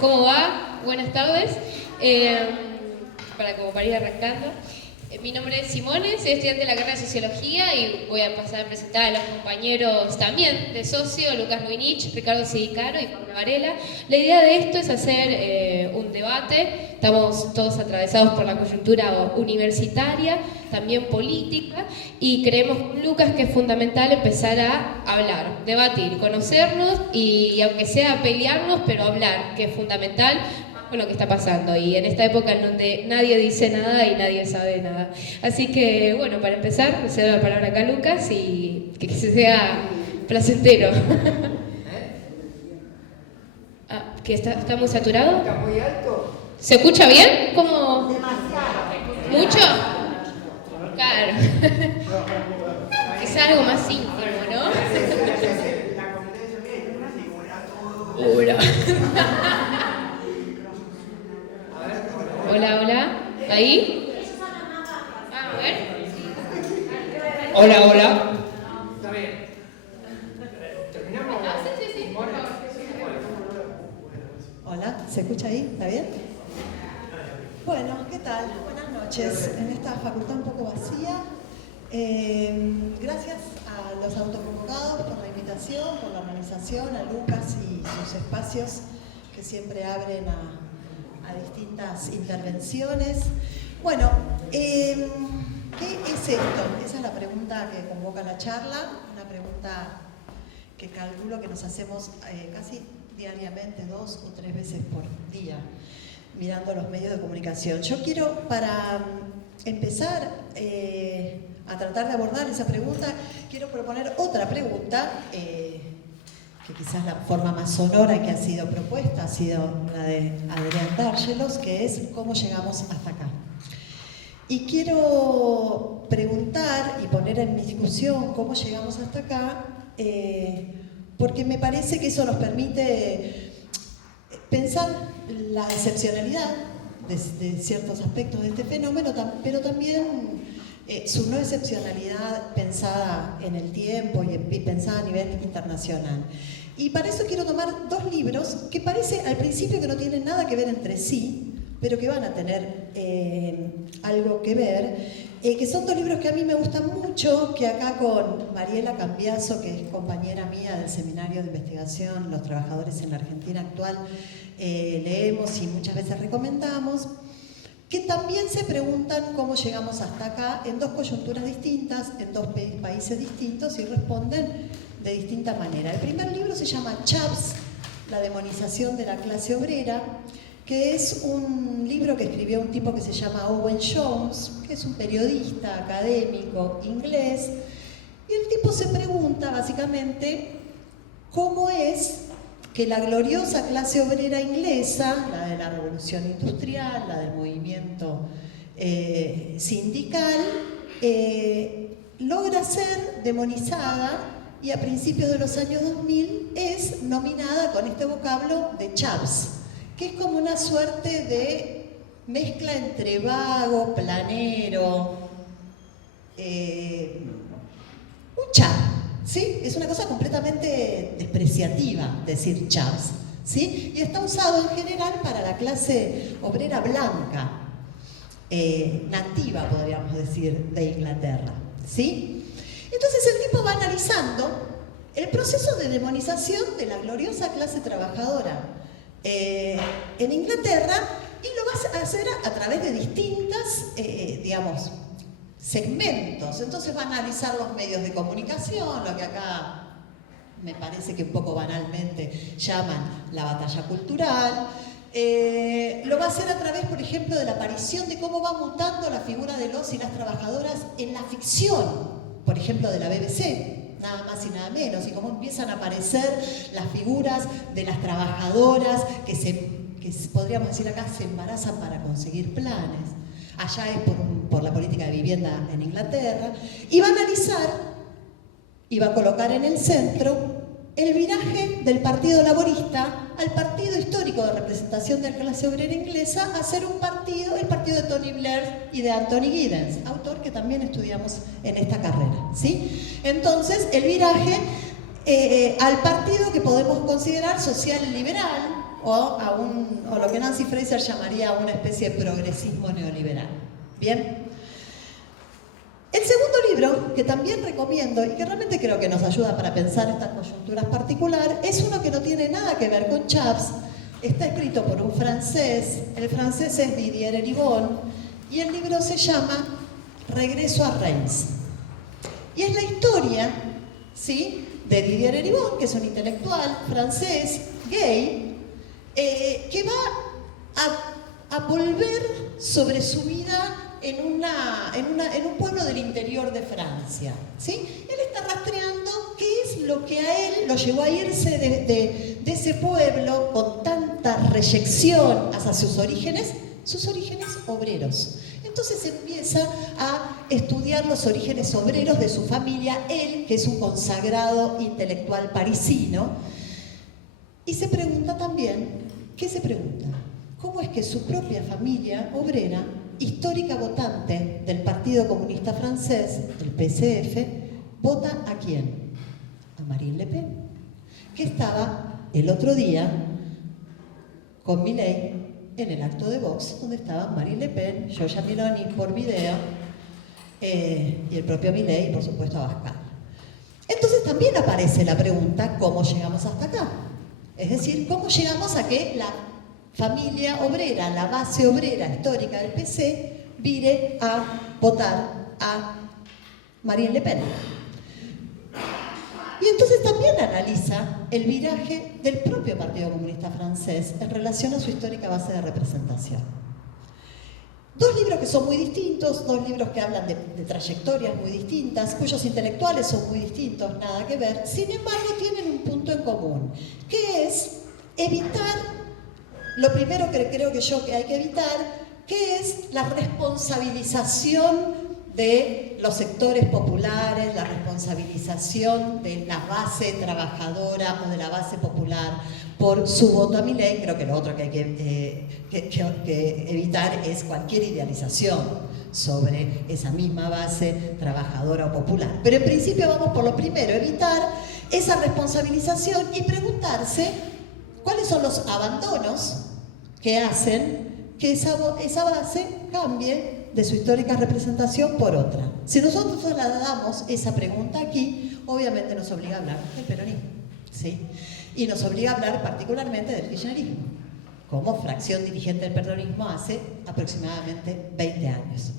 ¿Cómo va? Buenas tardes. Para ir arrancando. Mi nombre es Simone, soy estudiante de la carrera de Sociología y voy a pasar a presentar a los compañeros también de socio, Lucas Ruinich, Ricardo Sidicaro y Pablo Varela. La idea de esto es hacer un debate. Estamos todos atravesados por la coyuntura universitaria, también política, y creemos, Lucas, que es fundamental empezar a hablar, debatir, conocernos y aunque sea pelearnos, pero hablar, que es fundamental con lo que está pasando y en esta época en donde nadie dice nada y nadie sabe nada. Así que, bueno, para empezar, le cedo la palabra acá a Lucas y que se sea placentero. ¿Que está muy saturado? ¿Está muy alto? ¿Se escucha bien? ¿Cómo? Demasiado. ¿Mucho? Claro. Es algo más íntimo, ¿no? Hola. Hola, hola. ¿Ahí? A ver. Hola, hola. Está bien. ¿Terminamos? Sí. Hola, ¿se escucha ahí? ¿Está bien? Bueno, ¿qué tal? Buenas noches. En esta facultad un poco vacía. Gracias a los autoconvocados por la invitación, por la organización, a Lucas y sus espacios que siempre abren a distintas intervenciones. Bueno, ¿qué es esto? Esa es la pregunta que convoca la charla, una pregunta que calculo que nos hacemos casi diariamente, 2 o 3 veces por día, mirando los medios de comunicación. Yo quiero, para empezar a tratar de abordar esa pregunta, quiero proponer otra pregunta, que quizás la forma más sonora que ha sido propuesta ha sido la de Adrián Dárgelos, que es ¿cómo llegamos hasta acá? Y quiero preguntar y poner en discusión cómo llegamos hasta acá, porque me parece que eso nos permite pensar la excepcionalidad de ciertos aspectos de este fenómeno, pero también su no excepcionalidad pensada en el tiempo y pensada a nivel internacional. Y para eso quiero tomar 2 libros que parece al principio que no tienen nada que ver entre sí, pero que van a tener algo que ver, que son 2 libros que a mí me gustan mucho, que acá con Mariela Cambiaso, que es compañera mía del Seminario de Investigación Los Trabajadores en la Argentina Actual, leemos y muchas veces recomendamos, que también se preguntan cómo llegamos hasta acá en 2 coyunturas distintas, en 2 países distintos y responden de distinta manera. El primer libro se llama Chaps, la demonización de la clase obrera, que es un libro que escribió un tipo que se llama Owen Jones, que es un periodista académico inglés, y el tipo se pregunta básicamente cómo es que la gloriosa clase obrera inglesa, la de la revolución industrial, la del movimiento sindical, logra ser demonizada y a principios de los años 2000 es nominada con este vocablo de chaps, que es como una suerte de mezcla entre vago, planero, un chap, ¿sí? Es una cosa completamente despreciativa decir chaps, ¿sí? Y está usado en general para la clase obrera blanca, nativa, podríamos decir, de Inglaterra, ¿sí? Entonces el tipo va analizando el proceso de demonización de la gloriosa clase trabajadora en Inglaterra y lo va a hacer a través de distintas, digamos, segmentos. Entonces va a analizar los medios de comunicación, lo que acá me parece que un poco banalmente llaman la batalla cultural. Lo va a hacer a través, por ejemplo, de la aparición de cómo va mutando la figura de los y las trabajadoras en la ficción, por ejemplo, de la BBC, nada más y nada menos, y cómo empiezan a aparecer las figuras de las trabajadoras que podríamos decir acá, se embarazan para conseguir planes. Allá es por la política de vivienda en Inglaterra, y va a analizar y va a colocar en el centro el viraje del Partido Laborista al partido histórico de representación de la clase obrera inglesa a ser un partido, el partido de Tony Blair y de Anthony Giddens, autor que también estudiamos en esta carrera, ¿sí? Entonces, el viraje al partido que podemos considerar social liberal, o lo que Nancy Fraser llamaría una especie de progresismo neoliberal. ¿Bien? El segundo libro, que también recomiendo y que realmente creo que nos ayuda para pensar estas coyunturas particulares, es uno que no tiene nada que ver con Chaps. Está escrito por un francés, el francés es Didier Eribon, y el libro se llama Regreso a Reims. Y es la historia, ¿sí?, de Didier Eribon, que es un intelectual francés, gay, que va a volver sobre su vida en un pueblo del interior de Francia, ¿sí? Él está rastreando qué es lo que a él lo llevó a irse de ese pueblo con tanta reyección hacia sus orígenes obreros. Entonces empieza a estudiar los orígenes obreros de su familia, él, que es un consagrado intelectual parisino, y se pregunta también, ¿qué se pregunta? ¿Cómo es que su propia familia obrera, histórica votante del Partido Comunista Francés, el PCF, vota a quién? A Marine Le Pen, que estaba el otro día con Milei en el acto de Vox, donde estaban Marine Le Pen, Giorgia Meloni por video, y el propio Milei, y por supuesto Abascal. Entonces también aparece la pregunta, ¿cómo llegamos hasta acá? Es decir, ¿cómo llegamos a que la familia obrera, la base obrera histórica del PC, vire a votar a Marine Le Pen? Y entonces también analiza el viraje del propio Partido Comunista Francés en relación a su histórica base de representación. Dos libros que son muy distintos, dos libros que hablan de trayectorias muy distintas, cuyos intelectuales son muy distintos, nada que ver, sin embargo tienen un punto en común, que es evitar, lo primero que creo que hay que evitar, que es la responsabilización de los sectores populares, la responsabilización de la base trabajadora o de la base popular por su voto a Milei. Creo que lo otro que hay que evitar es cualquier idealización sobre esa misma base trabajadora o popular. Pero en principio vamos por lo primero, evitar esa responsabilización y preguntarse cuáles son los abandonos que hacen que esa base cambie de su histórica representación por otra. Si nosotros trasladamos esa pregunta aquí, obviamente nos obliga a hablar del peronismo, ¿sí? Y nos obliga a hablar particularmente del kirchnerismo, como fracción dirigente del peronismo hace aproximadamente 20 años.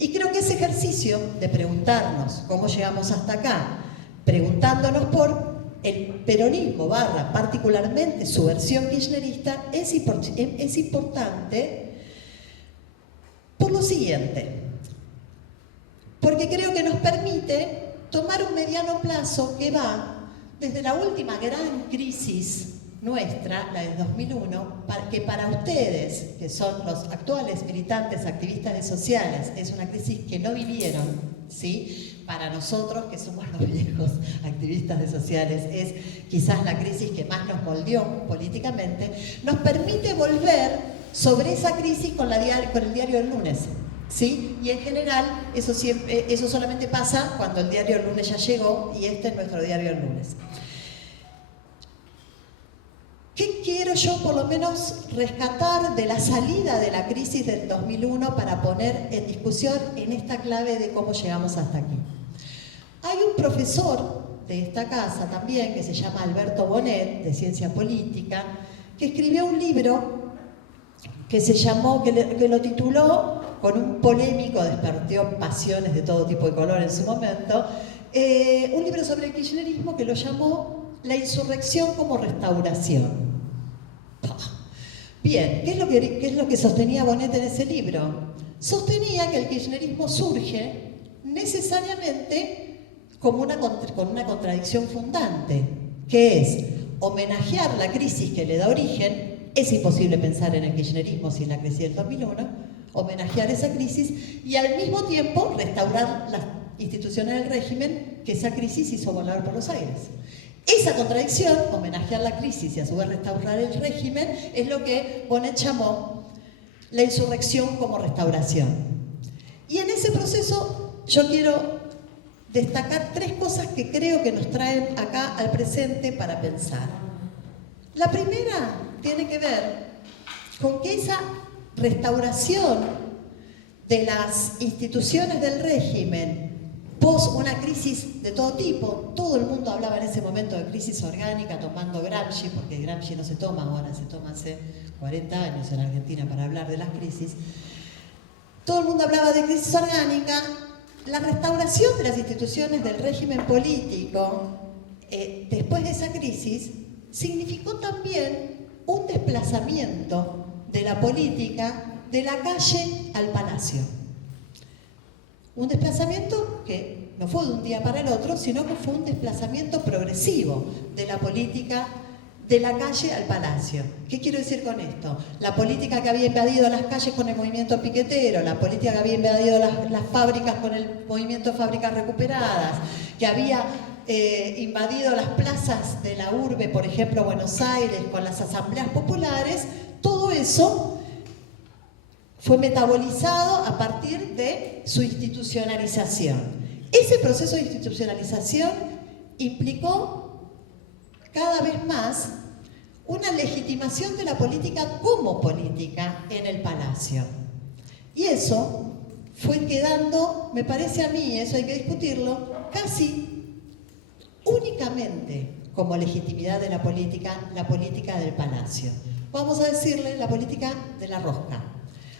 Y creo que ese ejercicio de preguntarnos cómo llegamos hasta acá, preguntándonos por el peronismo particularmente su versión kirchnerista, es importante por lo siguiente, porque creo que nos permite tomar un mediano plazo que va desde la última gran crisis nuestra, la del 2001, que para ustedes, que son los actuales militantes activistas sociales, es una crisis que no vivieron, ¿sí? Para nosotros, que somos los viejos activistas sociales, es quizás la crisis que más nos moldeó políticamente, nos permite volver sobre esa crisis con el diario del lunes, ¿sí? Y en general eso solamente pasa cuando el diario del lunes ya llegó y este es nuestro diario del lunes. ¿Qué quiero yo por lo menos rescatar de la salida de la crisis del 2001 para poner en discusión en esta clave de cómo llegamos hasta aquí? Hay un profesor de esta casa también que se llama Alberto Bonet, de Ciencia Política, que escribió un libro que lo tituló, con un polémico, despertó pasiones de todo tipo y color en su momento, un libro sobre el kirchnerismo que lo llamó La insurrección como restauración. Bien, ¿qué es lo que sostenía Bonet en ese libro? Sostenía que el kirchnerismo surge necesariamente con una contradicción fundante, que es homenajear la crisis que le da origen. Es imposible pensar en el kirchnerismo sin la crisis del 2001, homenajear esa crisis y al mismo tiempo restaurar las instituciones del régimen que esa crisis hizo volar por los aires. Esa contradicción, homenajear la crisis y a su vez restaurar el régimen, es lo que Bonet llamó la insurrección como restauración. Y en ese proceso yo quiero destacar tres cosas que creo que nos traen acá al presente para pensar. La primera tiene que ver con que esa restauración de las instituciones del régimen pos una crisis de todo tipo, todo el mundo hablaba en ese momento de crisis orgánica tomando Gramsci, porque Gramsci no se toma ahora, se toma hace 40 años en Argentina para hablar de las crisis. Todo el mundo hablaba de crisis orgánica. La restauración de las instituciones del régimen político después de esa crisis significó también un desplazamiento de la política de la calle al palacio. Un desplazamiento que no fue de un día para el otro, sino que fue un desplazamiento progresivo de la política de la calle al palacio. ¿Qué quiero decir con esto? La política que había invadido las calles con el movimiento piquetero, la política que había invadido las fábricas con el movimiento de fábricas recuperadas, que había invadido las plazas de la urbe, por ejemplo Buenos Aires, con las asambleas populares, todo eso fue metabolizado a partir de su institucionalización. Ese proceso de institucionalización implicó cada vez más una legitimación de la política como política en el palacio. Y eso fue quedando, me parece a mí, eso hay que discutirlo, casi únicamente como legitimidad de la política del palacio. Vamos a decirle la política de la rosca.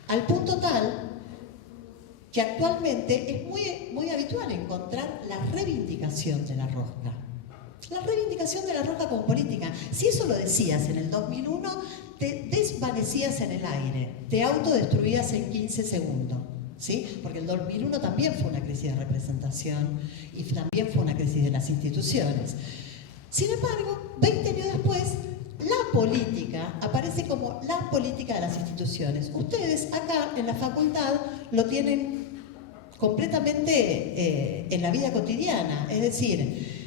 Al punto tal que actualmente es muy habitual encontrar la reivindicación de la rosca. La reivindicación de la rosca como política. Si eso lo decías en el 2001, te desvanecías en el aire, te autodestruías en 15 segundos. ¿Sí? Porque el 2001 también fue una crisis de representación y también fue una crisis de las instituciones. Sin embargo, 20 años después, la política aparece como la política de las instituciones. Ustedes acá en la facultad lo tienen completamente en la vida cotidiana, es decir,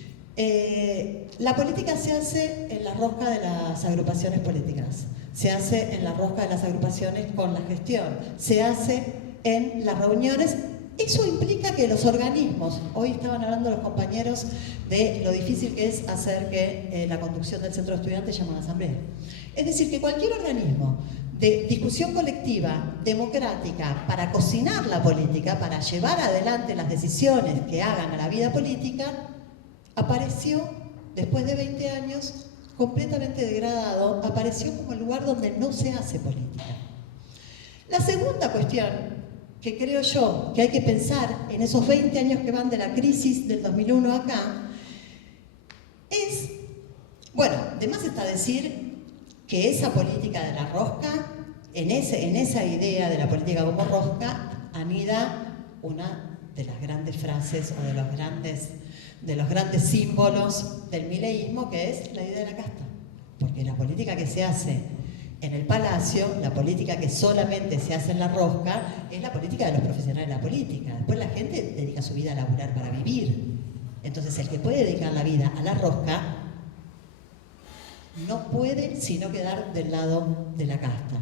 la política se hace en la rosca de las agrupaciones políticas, se hace en la rosca de las agrupaciones con la gestión, se hace en las reuniones. Eso implica que los organismos, hoy estaban hablando los compañeros de lo difícil que es hacer que la conducción del centro de estudiantes llame a una asamblea. Es decir, que cualquier organismo de discusión colectiva, democrática, para cocinar la política, para llevar adelante las decisiones que hagan a la vida política, apareció, después de 20 años, completamente degradado, apareció como el lugar donde no se hace política. La segunda cuestión que creo yo que hay que pensar en esos 20 años que van de la crisis del 2001 acá, es, bueno, de más está decir que esa política de la rosca, en esa idea de la política como rosca, anida una de las grandes frases o de los grandes símbolos del mileísmo, que es la idea de la casta. Porque la política que se hace en el palacio, la política que solamente se hace en la rosca, es la política de los profesionales de la política. Después la gente dedica su vida a laburar para vivir. Entonces el que puede dedicar la vida a la rosca no puede sino quedar del lado de la casta.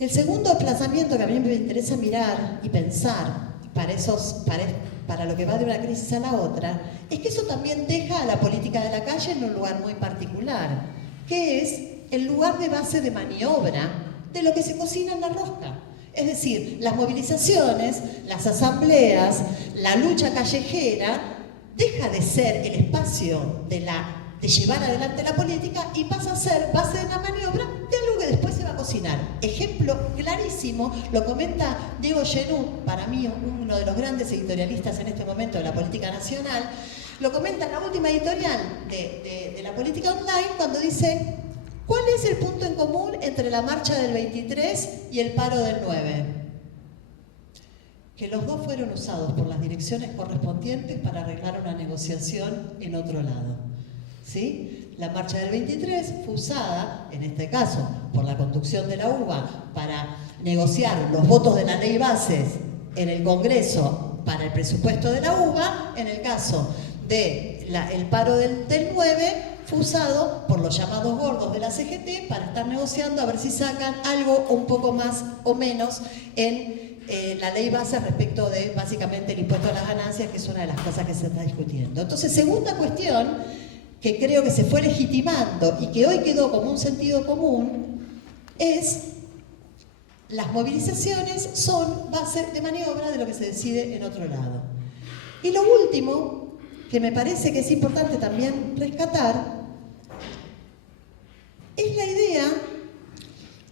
El segundo desplazamiento que a mí me interesa mirar y pensar para lo que va de una crisis a la otra, es que eso también deja a la política de la calle en un lugar muy particular, que es el lugar de base de maniobra de lo que se cocina en la rosca. Es decir, las movilizaciones, las asambleas, la lucha callejera, deja de ser el espacio de llevar adelante la política y pasa a ser base de la maniobra de algo que después se va a cocinar. Ejemplo clarísimo, lo comenta Diego Genú, para mí uno de los grandes editorialistas en este momento de la política nacional, lo comenta en la última editorial de la política online cuando dice: ¿cuál es el punto en común entre la marcha del 23 y el paro del 9? Que los dos fueron usados por las direcciones correspondientes para arreglar una negociación en otro lado. ¿Sí? La marcha del 23 fue usada, en este caso, por la conducción de la UBA para negociar los votos de la ley bases en el Congreso para el presupuesto de la UBA. En el caso del paro del 9, fue usado por los llamados gordos de la CGT para estar negociando a ver si sacan algo un poco más o menos en la ley base respecto de, básicamente, el impuesto a las ganancias, que es una de las cosas que se está discutiendo. Entonces, segunda cuestión que creo que se fue legitimando y que hoy quedó como un sentido común, es las movilizaciones son base de maniobra de lo que se decide en otro lado. Y lo último, que me parece que es importante también rescatar, es la idea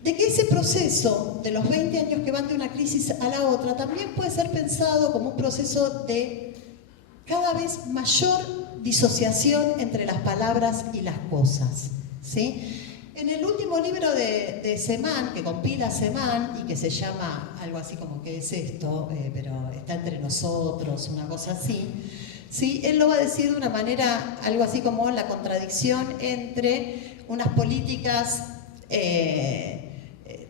de que ese proceso de los 20 años que van de una crisis a la otra también puede ser pensado como un proceso de cada vez mayor disociación entre las palabras y las cosas, ¿sí? En el último libro de Semán, que compila Semán y que se llama algo así como ¿qué es esto? Pero está entre nosotros, una cosa así, ¿sí? Él lo va a decir de una manera, algo así como la contradicción entre unas políticas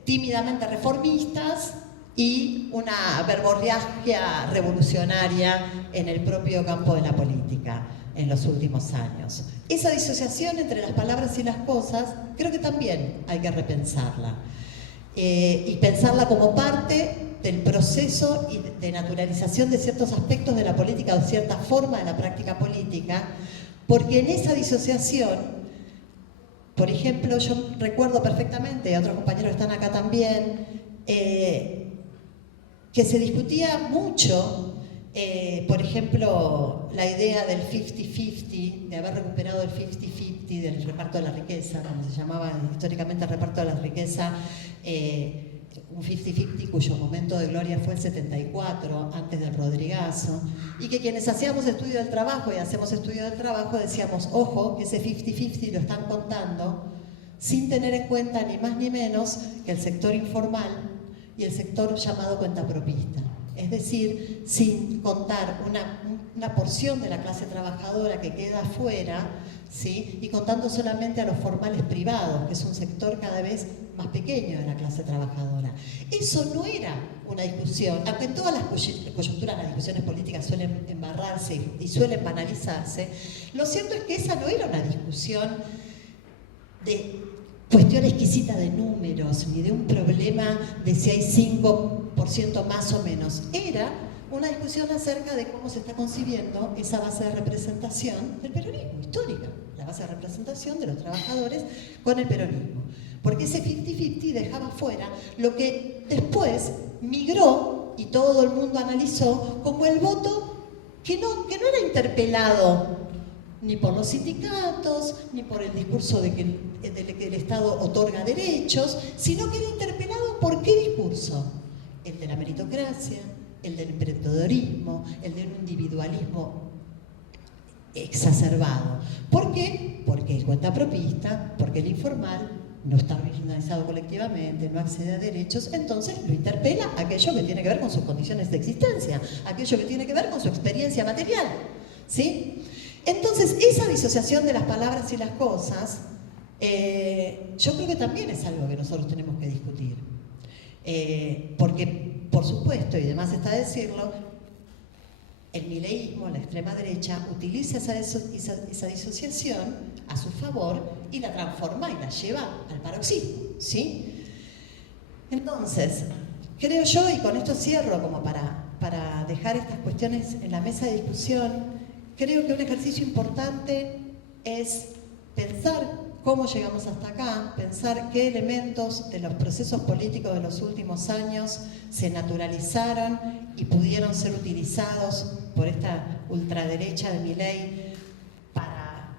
tímidamente reformistas y una verborragia revolucionaria en el propio campo de la política en los últimos años. Esa disociación entre las palabras y las cosas creo que también hay que repensarla y pensarla como parte del proceso de naturalización de ciertos aspectos de la política o de cierta forma de la práctica política, porque en esa disociación, por ejemplo, yo recuerdo perfectamente, otros compañeros están acá también, que se discutía mucho, por ejemplo, la idea del 50-50, de haber recuperado el 50-50 del reparto de la riqueza, como se llamaba históricamente el reparto de la riqueza, un 50-50 cuyo momento de gloria fue el 74, antes del Rodrigazo, y que quienes hacíamos estudio del trabajo y hacemos estudio del trabajo decíamos, ojo, que ese 50-50 lo están contando sin tener en cuenta ni más ni menos que el sector informal y el sector llamado cuentapropista. Es decir, sin contar una porción de la clase trabajadora que queda afuera, ¿sí? Y contando solamente a los formales privados, que es un sector cada vez más pequeño de la clase trabajadora. Eso no era una discusión, aunque en todas las coyunturas las discusiones políticas suelen embarrarse y suelen banalizarse, lo cierto es que esa no era una discusión de cuestión exquisita de números, ni de un problema de si hay 5% más o menos. Era una discusión acerca de cómo se está concibiendo esa base de representación del peronismo, histórica, la base de representación de los trabajadores con el peronismo. Porque ese 50-50 dejaba fuera lo que después migró, y todo el mundo analizó, como el voto que no era interpelado ni por los sindicatos, ni por el discurso de que el Estado otorga derechos, sino que era interpelado por ¿qué discurso? El de la meritocracia, el del emprendedorismo, el de un individualismo exacerbado. ¿Por qué? Porque el cuentapropista, porque el informal no está organizado colectivamente, no accede a derechos, entonces lo interpela aquello que tiene que ver con sus condiciones de existencia, aquello que tiene que ver con su experiencia material, ¿sí? Entonces, esa disociación de las palabras y las cosas, yo creo que también es algo que nosotros tenemos que discutir. Porque, por supuesto, y además está decirlo, el mileísmo, la extrema derecha, utiliza esa disociación a su favor y la transforma y la lleva al paroxismo, ¿sí? Entonces, creo yo, y con esto cierro como para dejar estas cuestiones en la mesa de discusión, creo que un ejercicio importante es pensar cómo llegamos hasta acá, pensar qué elementos de los procesos políticos de los últimos años se naturalizaron y pudieron ser utilizados por esta ultraderecha de Milei para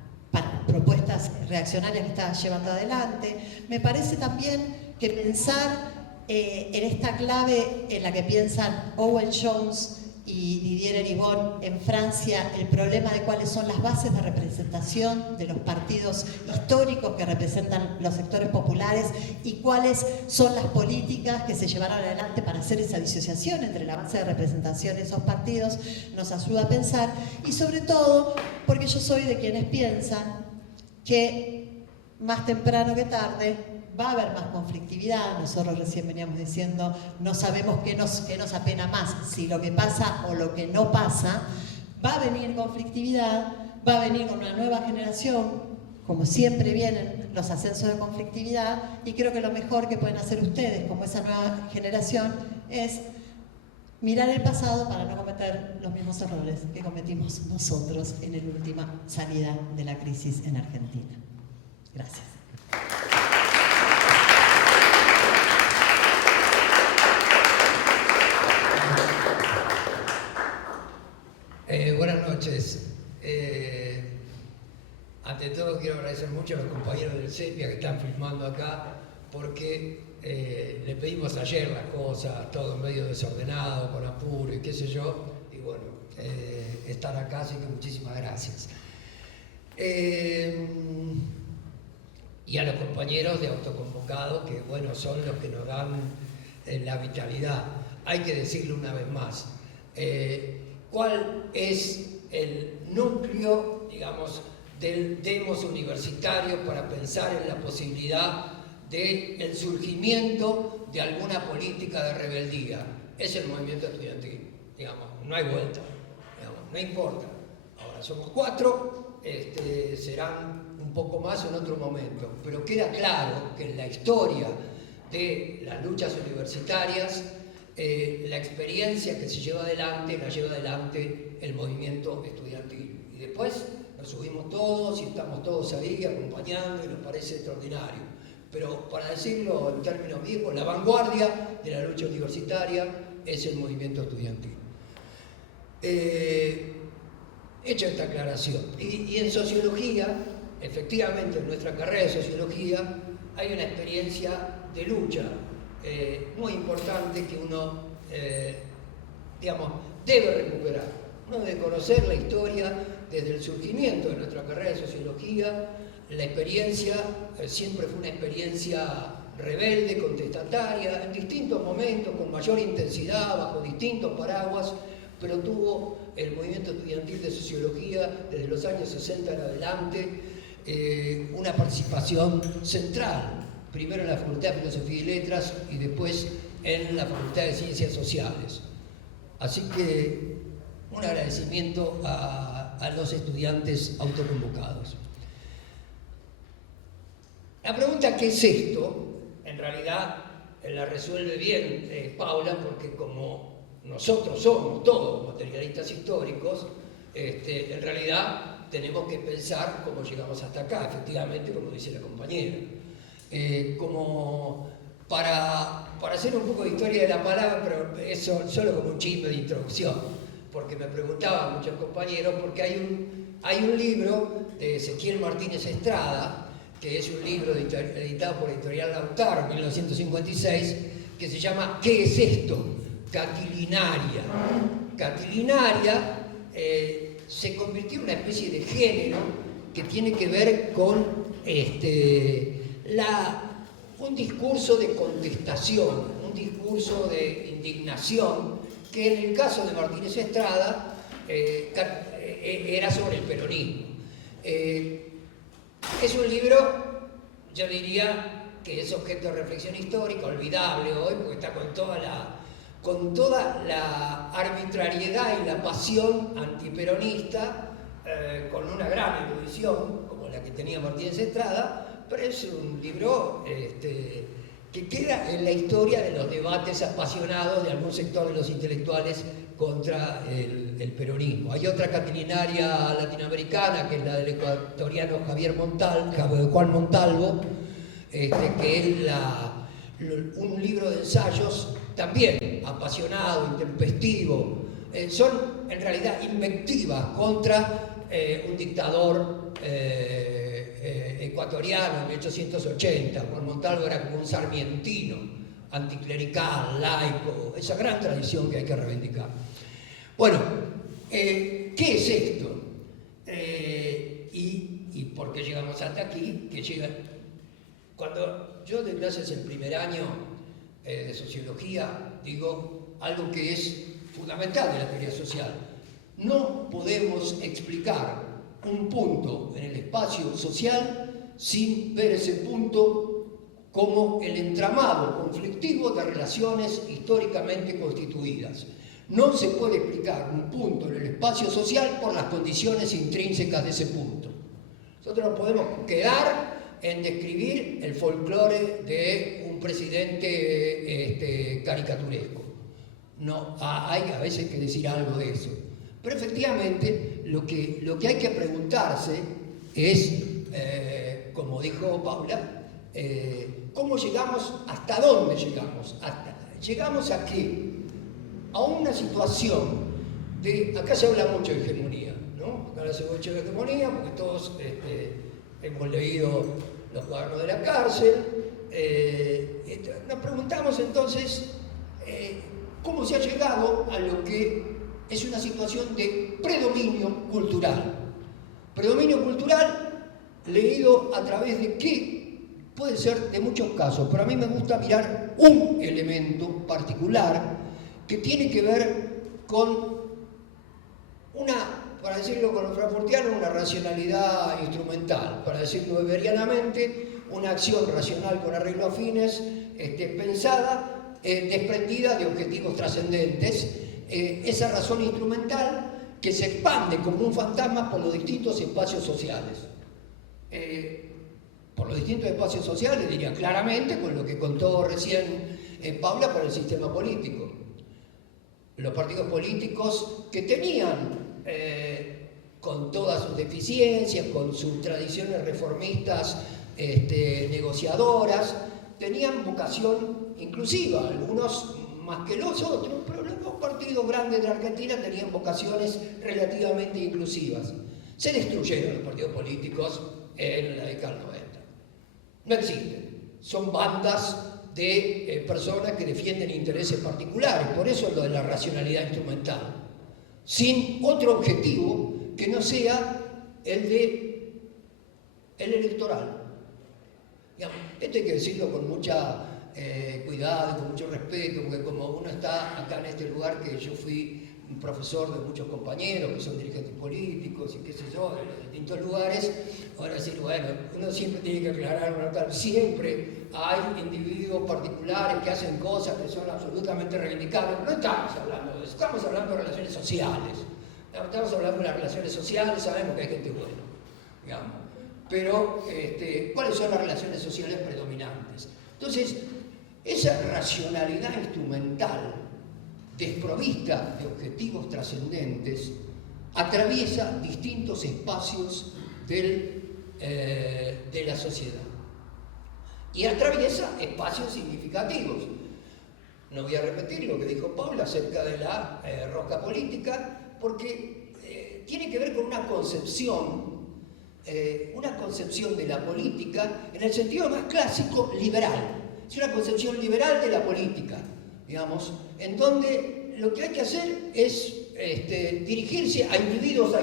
propuestas reaccionarias que está llevando adelante. Me parece también que pensar en esta clave en la que piensan Owen Jones y Didier Eribon en Francia, el problema de cuáles son las bases de representación de los partidos históricos que representan los sectores populares y cuáles son las políticas que se llevaron adelante para hacer esa disociación entre la base de representación de esos partidos, nos ayuda a pensar, y sobre todo porque yo soy de quienes piensan que más temprano que tarde va a haber más conflictividad. Nosotros recién veníamos diciendo, no sabemos qué nos apena más, si lo que pasa o lo que no pasa. Va a venir conflictividad, va a venir con una nueva generación, como siempre vienen los ascensos de conflictividad, y creo que lo mejor que pueden hacer ustedes como esa nueva generación es mirar el pasado para no cometer los mismos errores que cometimos nosotros en la última salida de la crisis en Argentina. Gracias. Buenas noches. Ante todo quiero agradecer mucho a los compañeros del CEPIA que están filmando acá, porque le pedimos ayer las cosas, todo medio desordenado, con apuro y qué sé yo, y bueno, están acá, así que muchísimas gracias. Y a los compañeros de autoconvocados, que bueno, son los que nos dan la vitalidad. Hay que decirlo una vez más. ¿Cuál es el núcleo, digamos, del demos universitario para pensar en la posibilidad del surgimiento de alguna política de rebeldía? Es el movimiento estudiantil, digamos, no hay vuelta, digamos, no importa. Ahora somos 4, serán un poco más en otro momento, pero queda claro que en la historia de las luchas universitarias, la experiencia que se lleva adelante, la lleva adelante el movimiento estudiantil. Y después nos subimos todos y estamos todos ahí acompañando y nos parece extraordinario. Pero para decirlo en términos viejos, la vanguardia de la lucha universitaria es el movimiento estudiantil. Hecha esta aclaración. Y en sociología, efectivamente en nuestra carrera de sociología, hay una experiencia de lucha muy importante que uno, digamos, debe recuperar. Uno debe conocer la historia desde el surgimiento de nuestra carrera de sociología. La experiencia siempre fue una experiencia rebelde, contestataria, en distintos momentos, con mayor intensidad, bajo distintos paraguas, pero tuvo el movimiento estudiantil de sociología desde los años 60 en adelante una participación central. Primero en la Facultad de Filosofía y Letras y después en la Facultad de Ciencias Sociales. Así que un agradecimiento a los estudiantes autoconvocados. La pregunta ¿qué es esto? En realidad la resuelve bien Paula, porque como nosotros somos todos materialistas históricos, en realidad tenemos que pensar cómo llegamos hasta acá, efectivamente, como dice la compañera. Como para hacer un poco de historia de la palabra, pero eso solo como un chisme de introducción, porque me preguntaban muchos compañeros, porque hay un libro de Ezequiel Martínez Estrada, que es un libro editado por Editorial Lautaro en 1956, que se llama ¿Qué es esto? Catilinaria. Catilinaria se convirtió en una especie de género que tiene que ver con un discurso de contestación, un discurso de indignación, que en el caso de Martínez Estrada era sobre el peronismo. Es un libro, yo diría, que es objeto de reflexión histórica, olvidable hoy, porque está con toda la arbitrariedad y la pasión antiperonista, con una gran erudición, como la que tenía Martínez Estrada, pero es un libro que queda en la historia de los debates apasionados de algún sector de los intelectuales contra el peronismo. Hay otra catilinaria latinoamericana, que es la del ecuatoriano Juan Montalvo, que es un libro de ensayos también apasionado, intempestivo. Son en realidad invectivas contra un dictador ecuatoriano en 1880. Juan Montalvo era como un sarmientino, anticlerical, laico, esa gran tradición que hay que reivindicar. Bueno, ¿qué es esto? ¿Y por qué llegamos hasta aquí? Cuando yo doy clases el primer año de sociología, digo algo que es fundamental de la teoría social. No podemos explicar un punto en el espacio social sin ver ese punto como el entramado conflictivo de relaciones históricamente constituidas. No se puede explicar un punto en el espacio social por las condiciones intrínsecas de ese punto. Nosotros nos podemos quedar en describir el folclore de un presidente caricaturesco. No, hay a veces que decir algo de eso. Pero efectivamente lo que hay que preguntarse es, como dijo Paula, ¿cómo llegamos? ¿Hasta dónde llegamos? ¿Llegamos a qué? A una situación de... Acá se habla mucho de hegemonía, ¿no? Acá se habla mucho de hegemonía porque todos hemos leído los cuadernos de la cárcel. Nos preguntamos entonces cómo se ha llegado a lo que es una situación de predominio cultural. Predominio cultural leído a través de qué, puede ser de muchos casos, pero a mí me gusta mirar un elemento particular que tiene que ver con para decirlo con los frankfurtianos, una racionalidad instrumental, para decirlo weberianamente, una acción racional con arreglo a fines, pensada, desprendida de objetivos trascendentes, esa razón instrumental que se expande como un fantasma por los distintos espacios sociales. Por los distintos espacios sociales, diría claramente, con lo que contó recién Paula, por el sistema político. Los partidos políticos que tenían, con todas sus deficiencias, con sus tradiciones reformistas negociadoras, tenían vocación inclusiva, algunos más que los otros, pero los dos partidos grandes de Argentina tenían vocaciones relativamente inclusivas. Se destruyeron los partidos políticos en la década del 90. No existen. Son bandas de personas que defienden intereses particulares, por eso es lo de la racionalidad instrumental, sin otro objetivo que no sea el electoral. Digamos, esto hay que decirlo con mucha cuidado, con mucho respeto, porque como uno está acá en este lugar, que yo fui un profesor de muchos compañeros que son dirigentes políticos y qué sé yo, de los distintos lugares, ahora decir, bueno, uno siempre tiene que aclarar, siempre hay individuos particulares que hacen cosas que son absolutamente reivindicables, pero no estamos hablando de eso, estamos hablando de relaciones sociales, estamos hablando de las relaciones sociales, sabemos que hay gente buena, digamos, pero ¿cuáles son las relaciones sociales predominantes? Entonces, esa racionalidad instrumental desprovista de objetivos trascendentes, atraviesa distintos espacios de la sociedad y atraviesa espacios significativos. No voy a repetir lo que dijo Paula acerca de la rosca política, porque tiene que ver con una concepción de la política en el sentido más clásico, liberal. Es una concepción liberal de la política, digamos, en donde lo que hay que hacer es dirigirse a individuos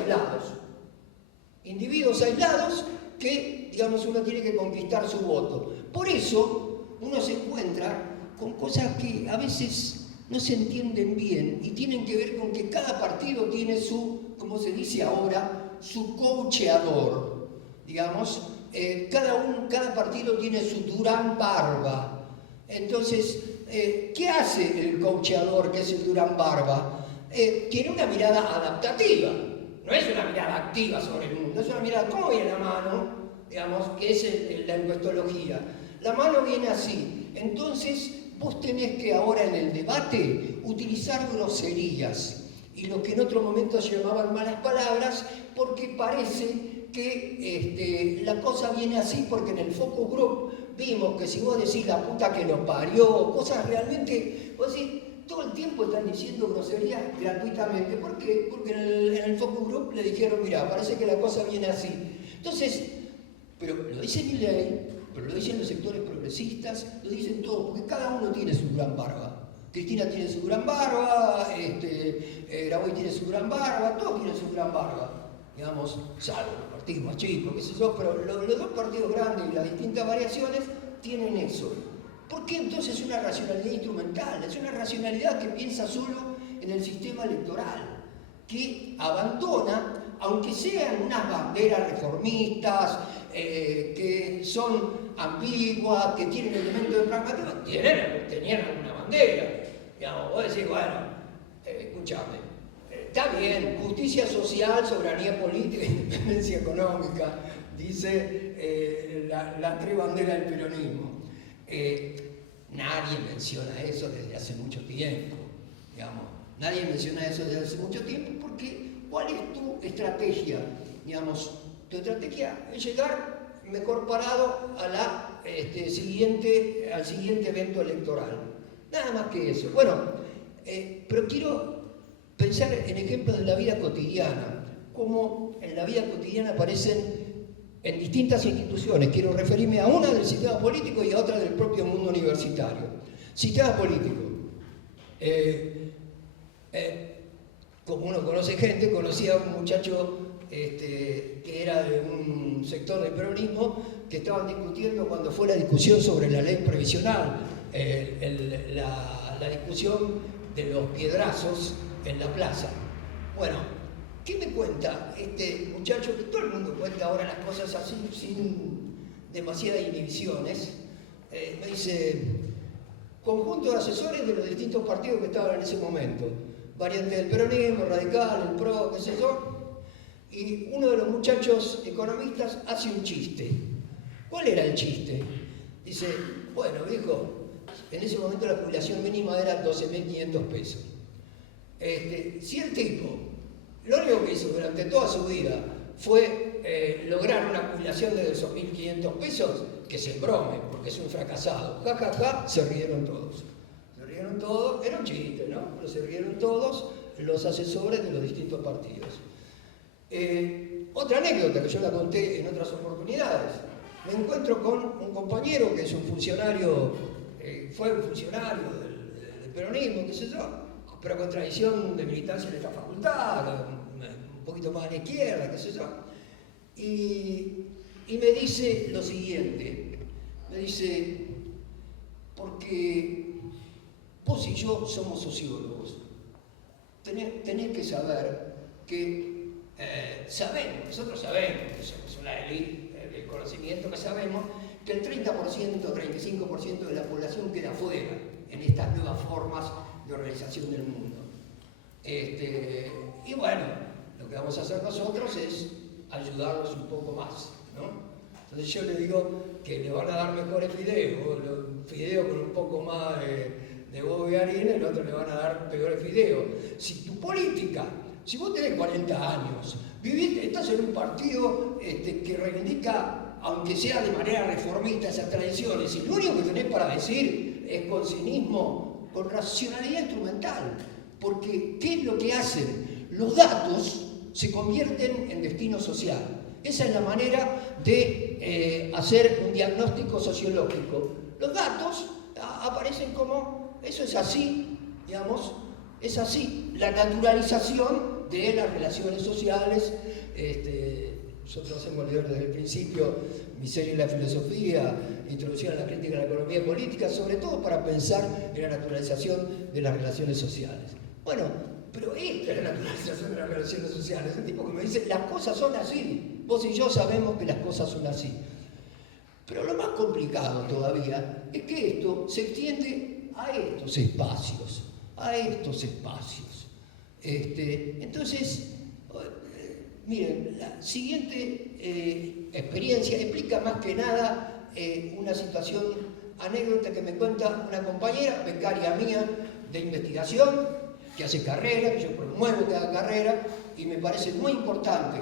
aislados que, digamos, uno tiene que conquistar su voto. Por eso uno se encuentra con cosas que a veces no se entienden bien y tienen que ver con que cada partido tiene su, como se dice ahora, su coacheador, digamos. Cada partido tiene su Durán Barba. Entonces, ¿qué hace el coacheador, que es el Durán Barba? Tiene una mirada adaptativa, no es una mirada activa sobre el mundo, es una mirada, ¿cómo viene la mano? Digamos, que es la encuestología. La mano viene así. Entonces, vos tenés que ahora en el debate utilizar groserías y lo que en otro momento se llamaban malas palabras, porque parece que la cosa viene así, porque en el focus group vimos que si vos decís la puta que lo parió, cosas realmente, vos decís, todo el tiempo están diciendo groserías gratuitamente. ¿Por qué? Porque en el focus group le dijeron, mira, parece que la cosa viene así. Entonces, pero lo dice Milei, pero lo dicen los sectores progresistas, lo dicen todos, porque cada uno tiene su gran barba. Cristina tiene su gran barba, Grabois tiene su gran barba, todos tienen su gran barba. Digamos, salvo los partidos más chicos, qué sé yo, pero los dos partidos grandes y las distintas variaciones tienen eso. ¿Por qué entonces es una racionalidad instrumental? Es una racionalidad que piensa solo en el sistema electoral, que abandona, aunque sean unas banderas reformistas, que son ambiguas, que tienen elementos de pragmatismo, tenían alguna bandera. Digamos, vos decís, bueno, escúchame, está bien, justicia social, soberanía política, independencia económica, dice la tres banderas del peronismo. Nadie menciona eso desde hace mucho tiempo. digamos. Nadie menciona eso desde hace mucho tiempo porque ¿cuál es tu estrategia? Digamos, tu estrategia es llegar mejor parado a al siguiente evento electoral. Nada más que eso. Bueno, pero quiero pensar en ejemplos de la vida cotidiana, cómo en la vida cotidiana aparecen en distintas instituciones. Quiero referirme a una del sistema político y a otra del propio mundo universitario. Sistema político. Como uno conoce gente, conocía a un muchacho que era de un sector del peronismo que estaban discutiendo cuando fue la discusión sobre la ley previsional, la discusión de los piedrazos en la plaza. Bueno, ¿qué me cuenta este muchacho? Que todo el mundo cuenta ahora las cosas así, sin demasiadas inhibiciones. Me dice, conjunto de asesores de los distintos partidos que estaban en ese momento. Variante del peronismo, radical, el PRO, qué sé yo. Y uno de los muchachos economistas hace un chiste. ¿Cuál era el chiste? Dice, bueno, viejo, en ese momento la jubilación mínima era 12.500 pesos. Si el tipo, lo único que hizo durante toda su vida fue lograr una jubilación de 2.500 pesos, que se embrome, porque es un fracasado. Ja, ja, ja, se rieron todos. Se rieron todos, era un chiste, ¿no? Pero se rieron todos los asesores de los distintos partidos. Otra anécdota que yo la conté en otras oportunidades. Me encuentro con un compañero que es un funcionario, fue un funcionario del peronismo, qué sé yo, pero con tradición de militancia en esta facultad, un poquito más a la izquierda, qué sé yo. Y me dice lo siguiente, me dice, porque vos y yo somos sociólogos, tenés que saber que nosotros sabemos, que somos una élite del conocimiento, que sabemos que el 30%, 35% de la población queda fuera en estas nuevas formas de organización del mundo. Y bueno, lo que vamos a hacer nosotros es ayudarlos un poco más, ¿no? Entonces yo le digo que le van a dar mejores fideos con un poco más de huevo y harina, y el otro le van a dar peores fideos. Si tu política, si vos tenés 40 años, estás en un partido que reivindica, aunque sea de manera reformista, esas tradiciones, y lo único que tenés para decir es con cinismo, con racionalidad instrumental, porque ¿qué es lo que hacen? Los datos se convierten en destino social. Esa es la manera de hacer un diagnóstico sociológico. Los datos aparecen como, eso es así, digamos, es así, la naturalización de las relaciones sociales. Nosotros hemos leído desde el principio Miseria y la filosofía, introducción a la crítica de la economía política, sobre todo para pensar en la naturalización de las relaciones sociales. Bueno, pero esta es la naturalización de las relaciones sociales. El tipo que me dice, las cosas son así, vos y yo sabemos que las cosas son así. Pero lo más complicado todavía es que esto se extiende a estos espacios, Entonces, miren, la siguiente experiencia explica más que nada una situación, anécdota que me cuenta una compañera, becaria mía de investigación, que hace carrera, que yo promuevo que haga carrera, y me parece muy importante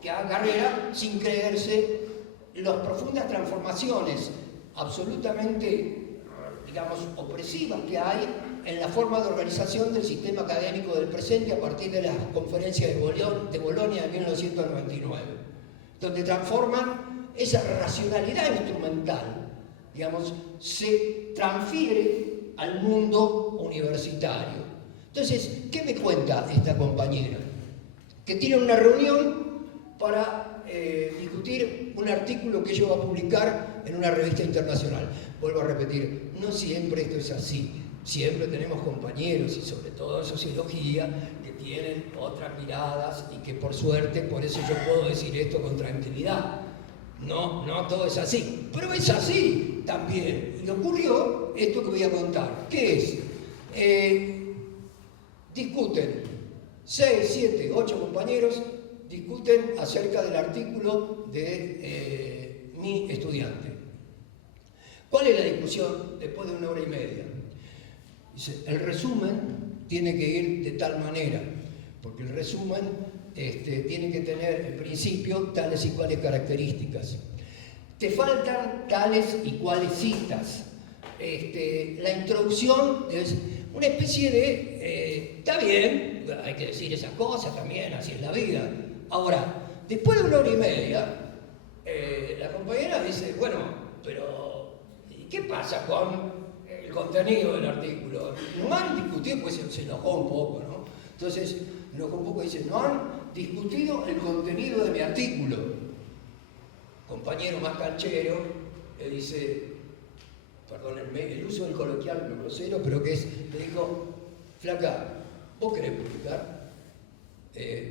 que haga carrera sin creerse las profundas transformaciones absolutamente, digamos, opresivas que hay en la forma de organización del sistema académico del presente a partir de las conferencias de Bolonia de 1999, donde transforman esa racionalidad instrumental, digamos, se transfiere al mundo universitario. Entonces, ¿qué me cuenta esta compañera? Que tiene una reunión para discutir un artículo que ella va a publicar en una revista internacional. Vuelvo a repetir, no siempre esto es así. Siempre tenemos compañeros, y sobre todo en sociología, que tienen otras miradas y que por suerte, por eso yo puedo decir esto con tranquilidad. No todo es así, pero es así también. Y ocurrió esto que voy a contar. ¿Qué es? Discuten, 6, 7, 8 compañeros discuten acerca del artículo de mi estudiante. ¿Cuál es la discusión después de 1 hora y media? Dice, el resumen tiene que ir de tal manera, porque el resumen tiene que tener en principio tales y cuales características. Te faltan tales y cuales citas. La introducción es una especie de, está bien, hay que decir esas cosas también, así es la vida. Ahora, después de 1 hora y media, la compañera dice, bueno, pero ¿qué pasa con el contenido del artículo? No han discutido, pues se enojó un poco, ¿no? Entonces, enojó un poco y dice, no han discutido el contenido de mi artículo. Compañero más canchero le dice, perdón, el uso del coloquial, lo grosero, pero que es, le dijo, flaca, ¿vos querés publicar?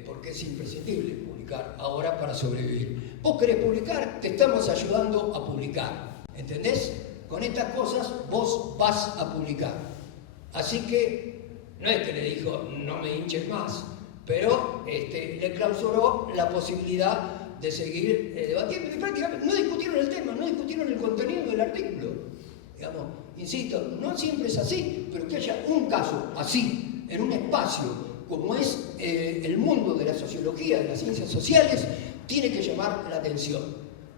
Porque es imprescindible publicar ahora para sobrevivir. ¿Vos querés publicar? Te estamos ayudando a publicar, ¿entendés? Con estas cosas vos vas a publicar. Así que, no es que le dijo, no me hinches más, pero le clausuró la posibilidad de seguir debatiendo. Y prácticamente no discutieron el tema, no discutieron el contenido del artículo. Digamos, insisto, no siempre es así, pero que haya un caso así, en un espacio como es el mundo de la sociología, de las ciencias sociales, tiene que llamar la atención.